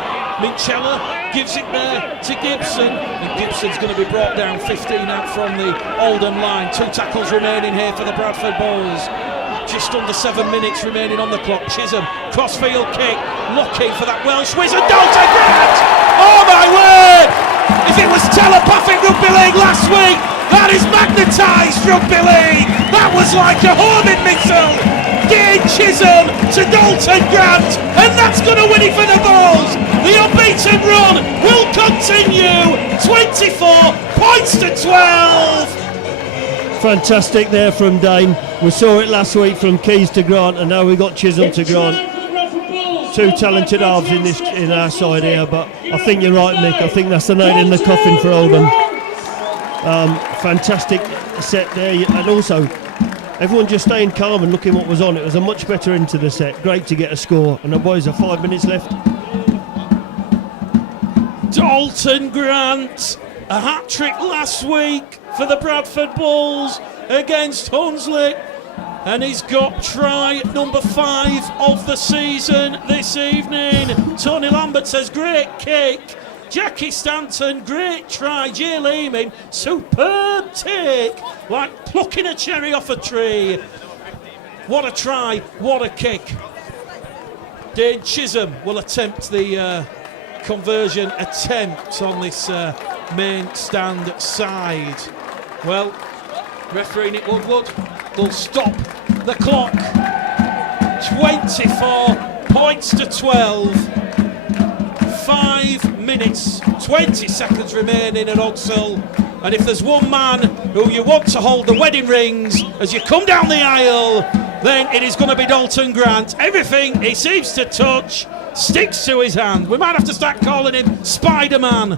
Minchella gives it there to Gibson, and Gibson's going to be brought down 15 out from the Oldham line. 2 tackles remaining here for the Bradford Bulls. Just under 7 minutes remaining on the clock. Chisholm, crossfield kick, looking for that Welsh wizard, Dalton Grant! Oh my word! If it was telepathic rugby league last week, that is magnetised rugby league! That was like a homing missile! Dean Chisholm to Dalton Grant, and that's going to win it for the Bulls. The unbeaten run will continue. 24 points to 12. Fantastic there from Dane. We saw it last week from Keys to Grant, and now we've got Chisholm to Grant. 2 talented halves in our side here, but I think you're right, Mick. I think that's the nail in the coffin for Oldham. Fantastic set there, and also everyone just staying calm and looking what was on. It was a much better into the set. Great to get a score. And the boys are 5 minutes left. Dalton Grant, a hat-trick last week for the Bradford Bulls against Hunsley. And he's got try number 5 of the season this evening. Tony Lambert says, great kick. Jackie Stanton, great try. Jay Leeming, superb take, like plucking a cherry off a tree. What a try, what a kick. Dane Chisholm will attempt the conversion attempt on this main stand side. Well, referee Nick Woodward will stop the clock. 24 points to 12. 5 minutes, 20 seconds remaining at Odsall. And if there's one man who you want to hold the wedding rings as you come down the aisle, then it is going to be Dalton Grant. Everything he seems to touch sticks to his hand. We might have to start calling him Spider-Man.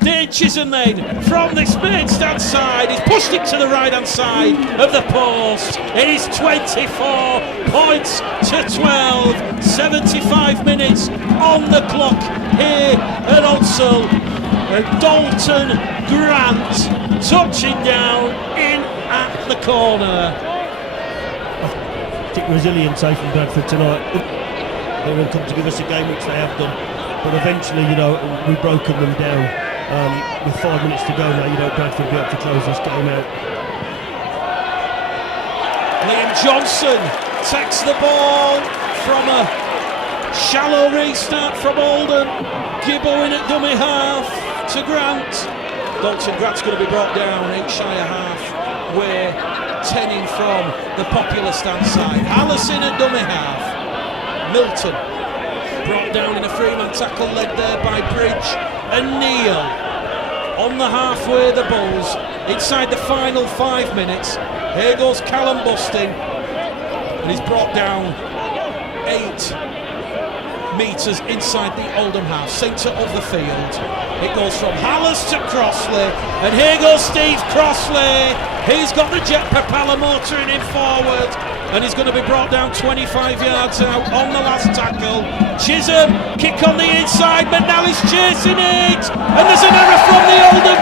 Dane Chisholm then from this main stand side. He's pushed it to the right hand side of the post. It is 24 points to 12. 75 minutes on the clock here at Odsall. And Dalton Grant touching down in at the corner. I think resilience from Bradford tonight. They will come to give us a game, which they have done. But eventually, we've broken them down. With 5 minutes to go now, Bradford will be able to close this game out. Liam Johnson takes the ball from a shallow restart from Oldham. Gibbo in at dummy half to Grant. Dalton Grant's going to be brought down 8 shy a half. We're 10 in from the popular stand side. Allison at dummy half. Milton brought down in a 3-man tackle led there by Bridge and Neal. On the halfway, the Bulls inside the final 5 minutes. Here goes Callum Bustin, and he's brought down 8. metres inside the Oldham half, centre of the field. It goes from Hallas to Crossley, and here goes Steve Crossley. He's got the jet propeller motoring him forward, and he's going to be brought down 25 yards out on the last tackle. Chisholm, kick on the inside, McNally's chasing it, and there's an error from the Oldham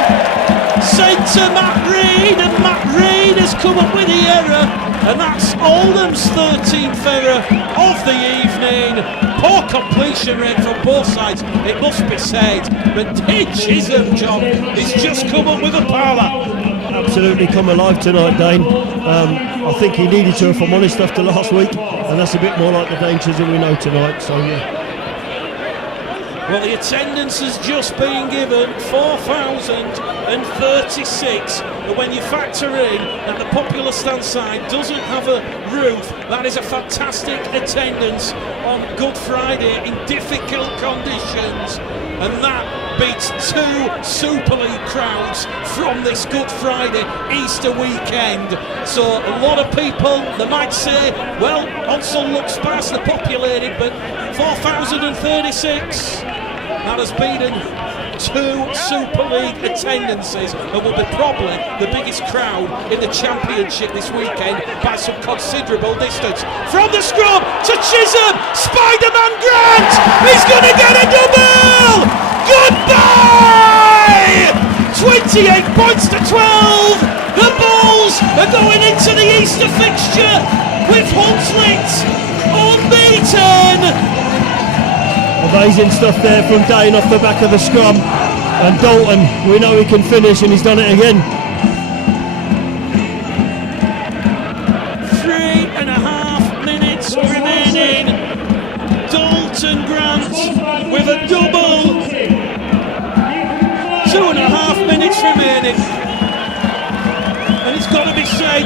centre, Matt Reid, and Matt Reid has come up with the error, and that's Oldham's 13th error of the evening. Poor completion rate from both sides, it must be said, but Dane Chisholm, John, he's just come up with a parlour. Absolutely come alive tonight, Dane. I think he needed to, if I'm honest, after last week, and that's a bit more like the Dane Chisholm we know tonight, so yeah. Well, the attendance has just been given 4,036, but when you factor in that the popular stand side doesn't have a roof, that is a fantastic attendance on Good Friday in difficult conditions, and that beats two Super League crowds from this Good Friday Easter weekend. So a lot of people, they might say, well, Onslow looks sparsely populated, but 4,036, that has beaten two Super League attendances and will be probably the biggest crowd in the Championship this weekend by some considerable distance. From the scrum to Chisholm, Spider-Man Grant, he's going to get a double! Goodbye! 28 points to 12. The Bulls are going into the Easter fixture with Hunslet unbeaten. Amazing stuff there from Dane off the back of the scrum. And Dalton, we know he can finish, and he's done it again. 3.5 minutes remaining. Dalton Grant with a double. 2.5 minutes remaining, and it's got to be said,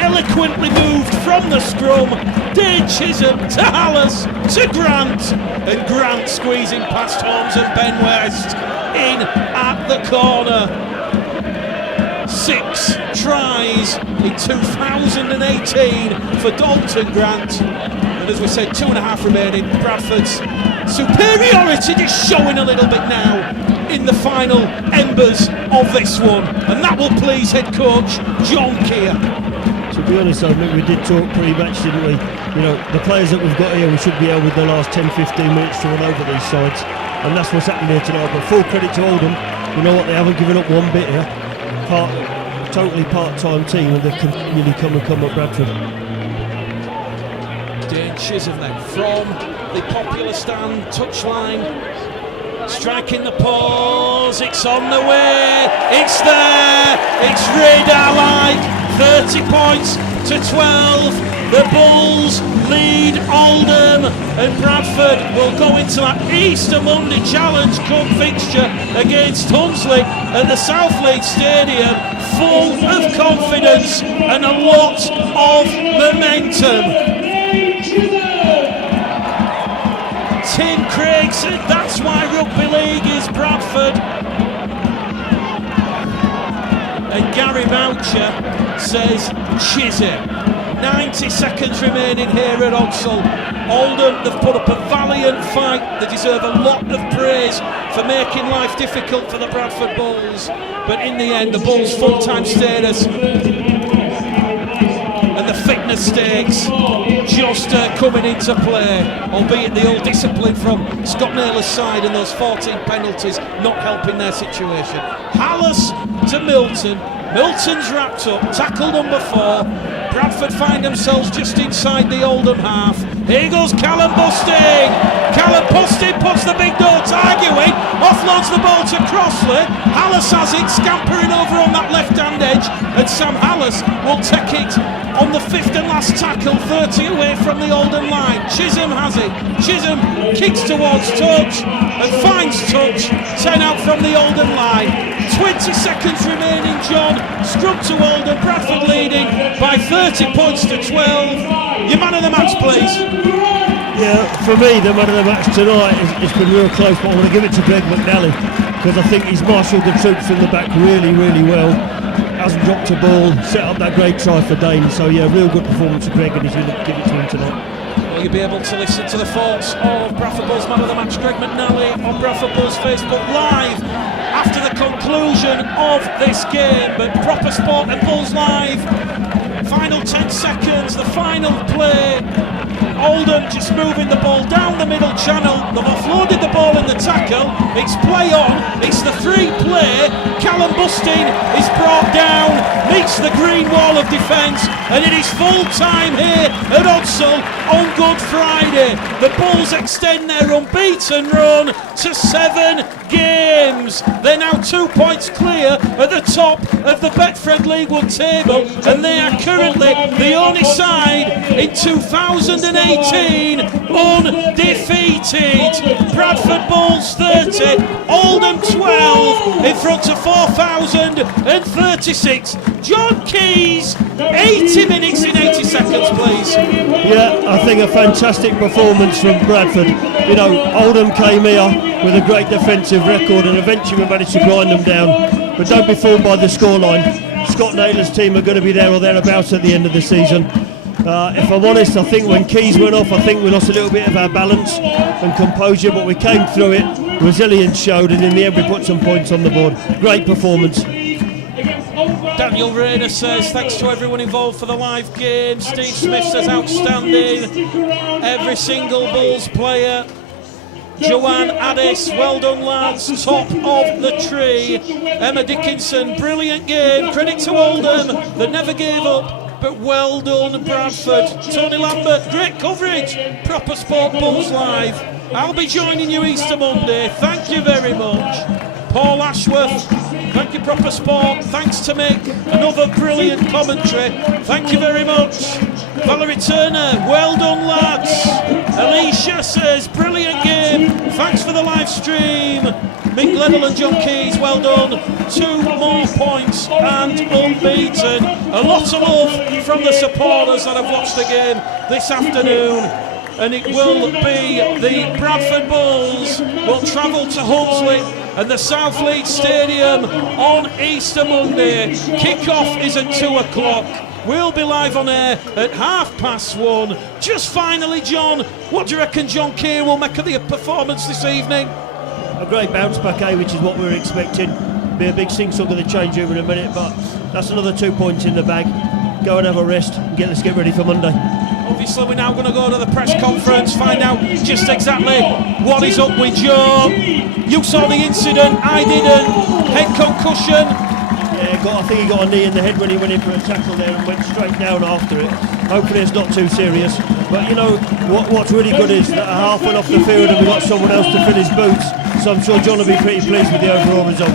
eloquently moved from the scrum, Dane Chisholm to Hallas to Grant, and Grant squeezing past Holmes and Ben West in at the corner. 6 tries in 2018 for Dalton Grant, and as we said, 2.5 remaining. Bradford's superiority just showing a little bit now in the final embers of this one, and that will please head coach John Keir. To be honest, I think we did talk pre-match, didn't we? You know, the players that we've got here, we should be able with the last 10-15 minutes to run over these sides, and that's what's happened here tonight. But full credit to Oldham, you know what, they haven't given up one bit here. Totally part-time team, and they've continually come at Bradford. Dane Chisholm then from the popular stand touchline, striking the pause, it's on the way, it's there, it's radar like 30 points to 12. The Bulls lead Oldham, and Bradford will go into that Easter Monday Challenge Cup fixture against Hunslet at the South League Stadium, full of confidence and a lot of momentum. Tim Craig said that's why Rugby League is Bradford. And Gary Boucher says Chisholm. 90 seconds remaining here at Odsall. Oldham, they've put up a valiant fight. They deserve a lot of praise for making life difficult for the Bradford Bulls. But in the end, the Bulls' full-time status and the fitness stakes just coming into play, albeit the old discipline from Scott Naylor's side and those 14 penalties not helping their situation. Hallas to Milton. Milton's wrapped up, tackle number 4. Bradford find themselves just inside the Oldham half. Here goes Callum Busting. Callum Busting puts the big note arguing, offloads the ball to Crossley. Hallas has it, scampering over on that left-hand edge, and Sam Hallas will take it on the 5th and last tackle, 30 away from the Oldham line. Chisholm has it. Chisholm kicks towards touch and finds touch. 10 out from the Oldham line. 20 seconds remaining, John. Scrum to Oldham. Bradford leading by 30 points to 12. Your man of the match, please. Yeah, for me, the man of the match tonight it's been real close, but I want to give it to Greg McNally, because I think he's marshalled the troops in the back really, really well. Hasn't dropped a ball, set up that great try for Dane. So yeah, real good performance for Greg, and he's going to give it to him tonight. Well, you'll be able to listen to the thoughts of Bradford Bulls man of the match Greg McNally on Bradford Bulls Facebook Live after the conclusion of this game. But Proper Sport and Bulls Live, final 10 seconds, the final play. Oldham just moving the ball down the middle channel. They've offloaded the ball in the tackle. It's play on. It's the free play. Callum Bustin is brought down, meets the green wall of defence, and it is full time here at Odsal on Good Friday. The Bulls extend their unbeaten run to 7 games. They're now 2 points clear at the top of the Bradford League One table, and they are currently the only side in 2018 undefeated. Bradford Bulls 30, Oldham 12 in front of 4,036. John Keys, 80 minutes in 80 seconds, please. Yeah, I think a fantastic performance from Bradford. You know, Oldham came here with a great defensive record and eventually we managed to grind them down. But don't be fooled by the scoreline. Scott Naylor's team are going to be there or thereabouts at the end of the season. If I'm honest, I think when Keys went off, I think we lost a little bit of our balance and composure, but we came through it. Resilience showed, and in the end we put some points on the board. Great performance. Daniel Rayner says thanks to everyone involved for the live game. Steve Smith says outstanding. Every single Bulls player. Joanne Addis, well done lads, top of the tree. Emma Dickinson, brilliant game. Credit to Oldham, they never gave up, but well done Bradford. Tony Lambert, great coverage. Proper Sport Bulls Live. I'll be joining you Easter Monday, thank you very much. Paul Ashworth, thank you Proper Sport. Thanks to Mick, another brilliant commentary, thank you very much. Valerie Turner, well done lads. Alicia says brilliant game, thanks for the live stream. Mick Gledell and John Keys, well done. 2 more points and unbeaten. A lot of love from the supporters that have watched the game this afternoon. And it will be the Bradford Bulls will travel to Huntsley and the South Leeds Stadium on Easter Monday. Kick-off is at 2 o'clock. We'll be live on air at 1:30. Just finally, John, what do you reckon John Keir will make of the performance this evening? A great bounce back, which is what we were expecting. Be a big sing-song of the change over in a minute, but that's another 2 points in the bag. Go and have a rest and let's get ready for Monday. Obviously we're now going to go to the press conference, find out just exactly what is up with Joe. You saw the incident, I didn't. Head concussion. Yeah, I think he got a knee in the head when he went in for a tackle there and went straight down after it. Hopefully it's not too serious. But you know, what's really good is that a half went off the field and we got someone else to fill his boots. So I'm sure John will be pretty pleased with the overall result.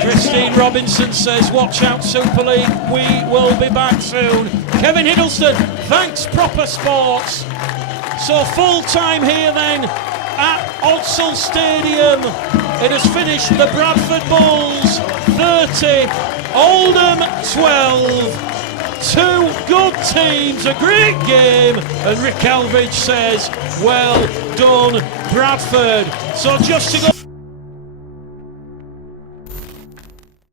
Christine Robinson says, watch out Super League, we will be back soon. Kevin Hiddleston, thanks Proper Sports. So full time here then at Odsal Stadium. It has finished the Bradford Bulls 30, Oldham 12. 2 good teams, a great game, and Rick Elbridge says, well done Bradford. So just to go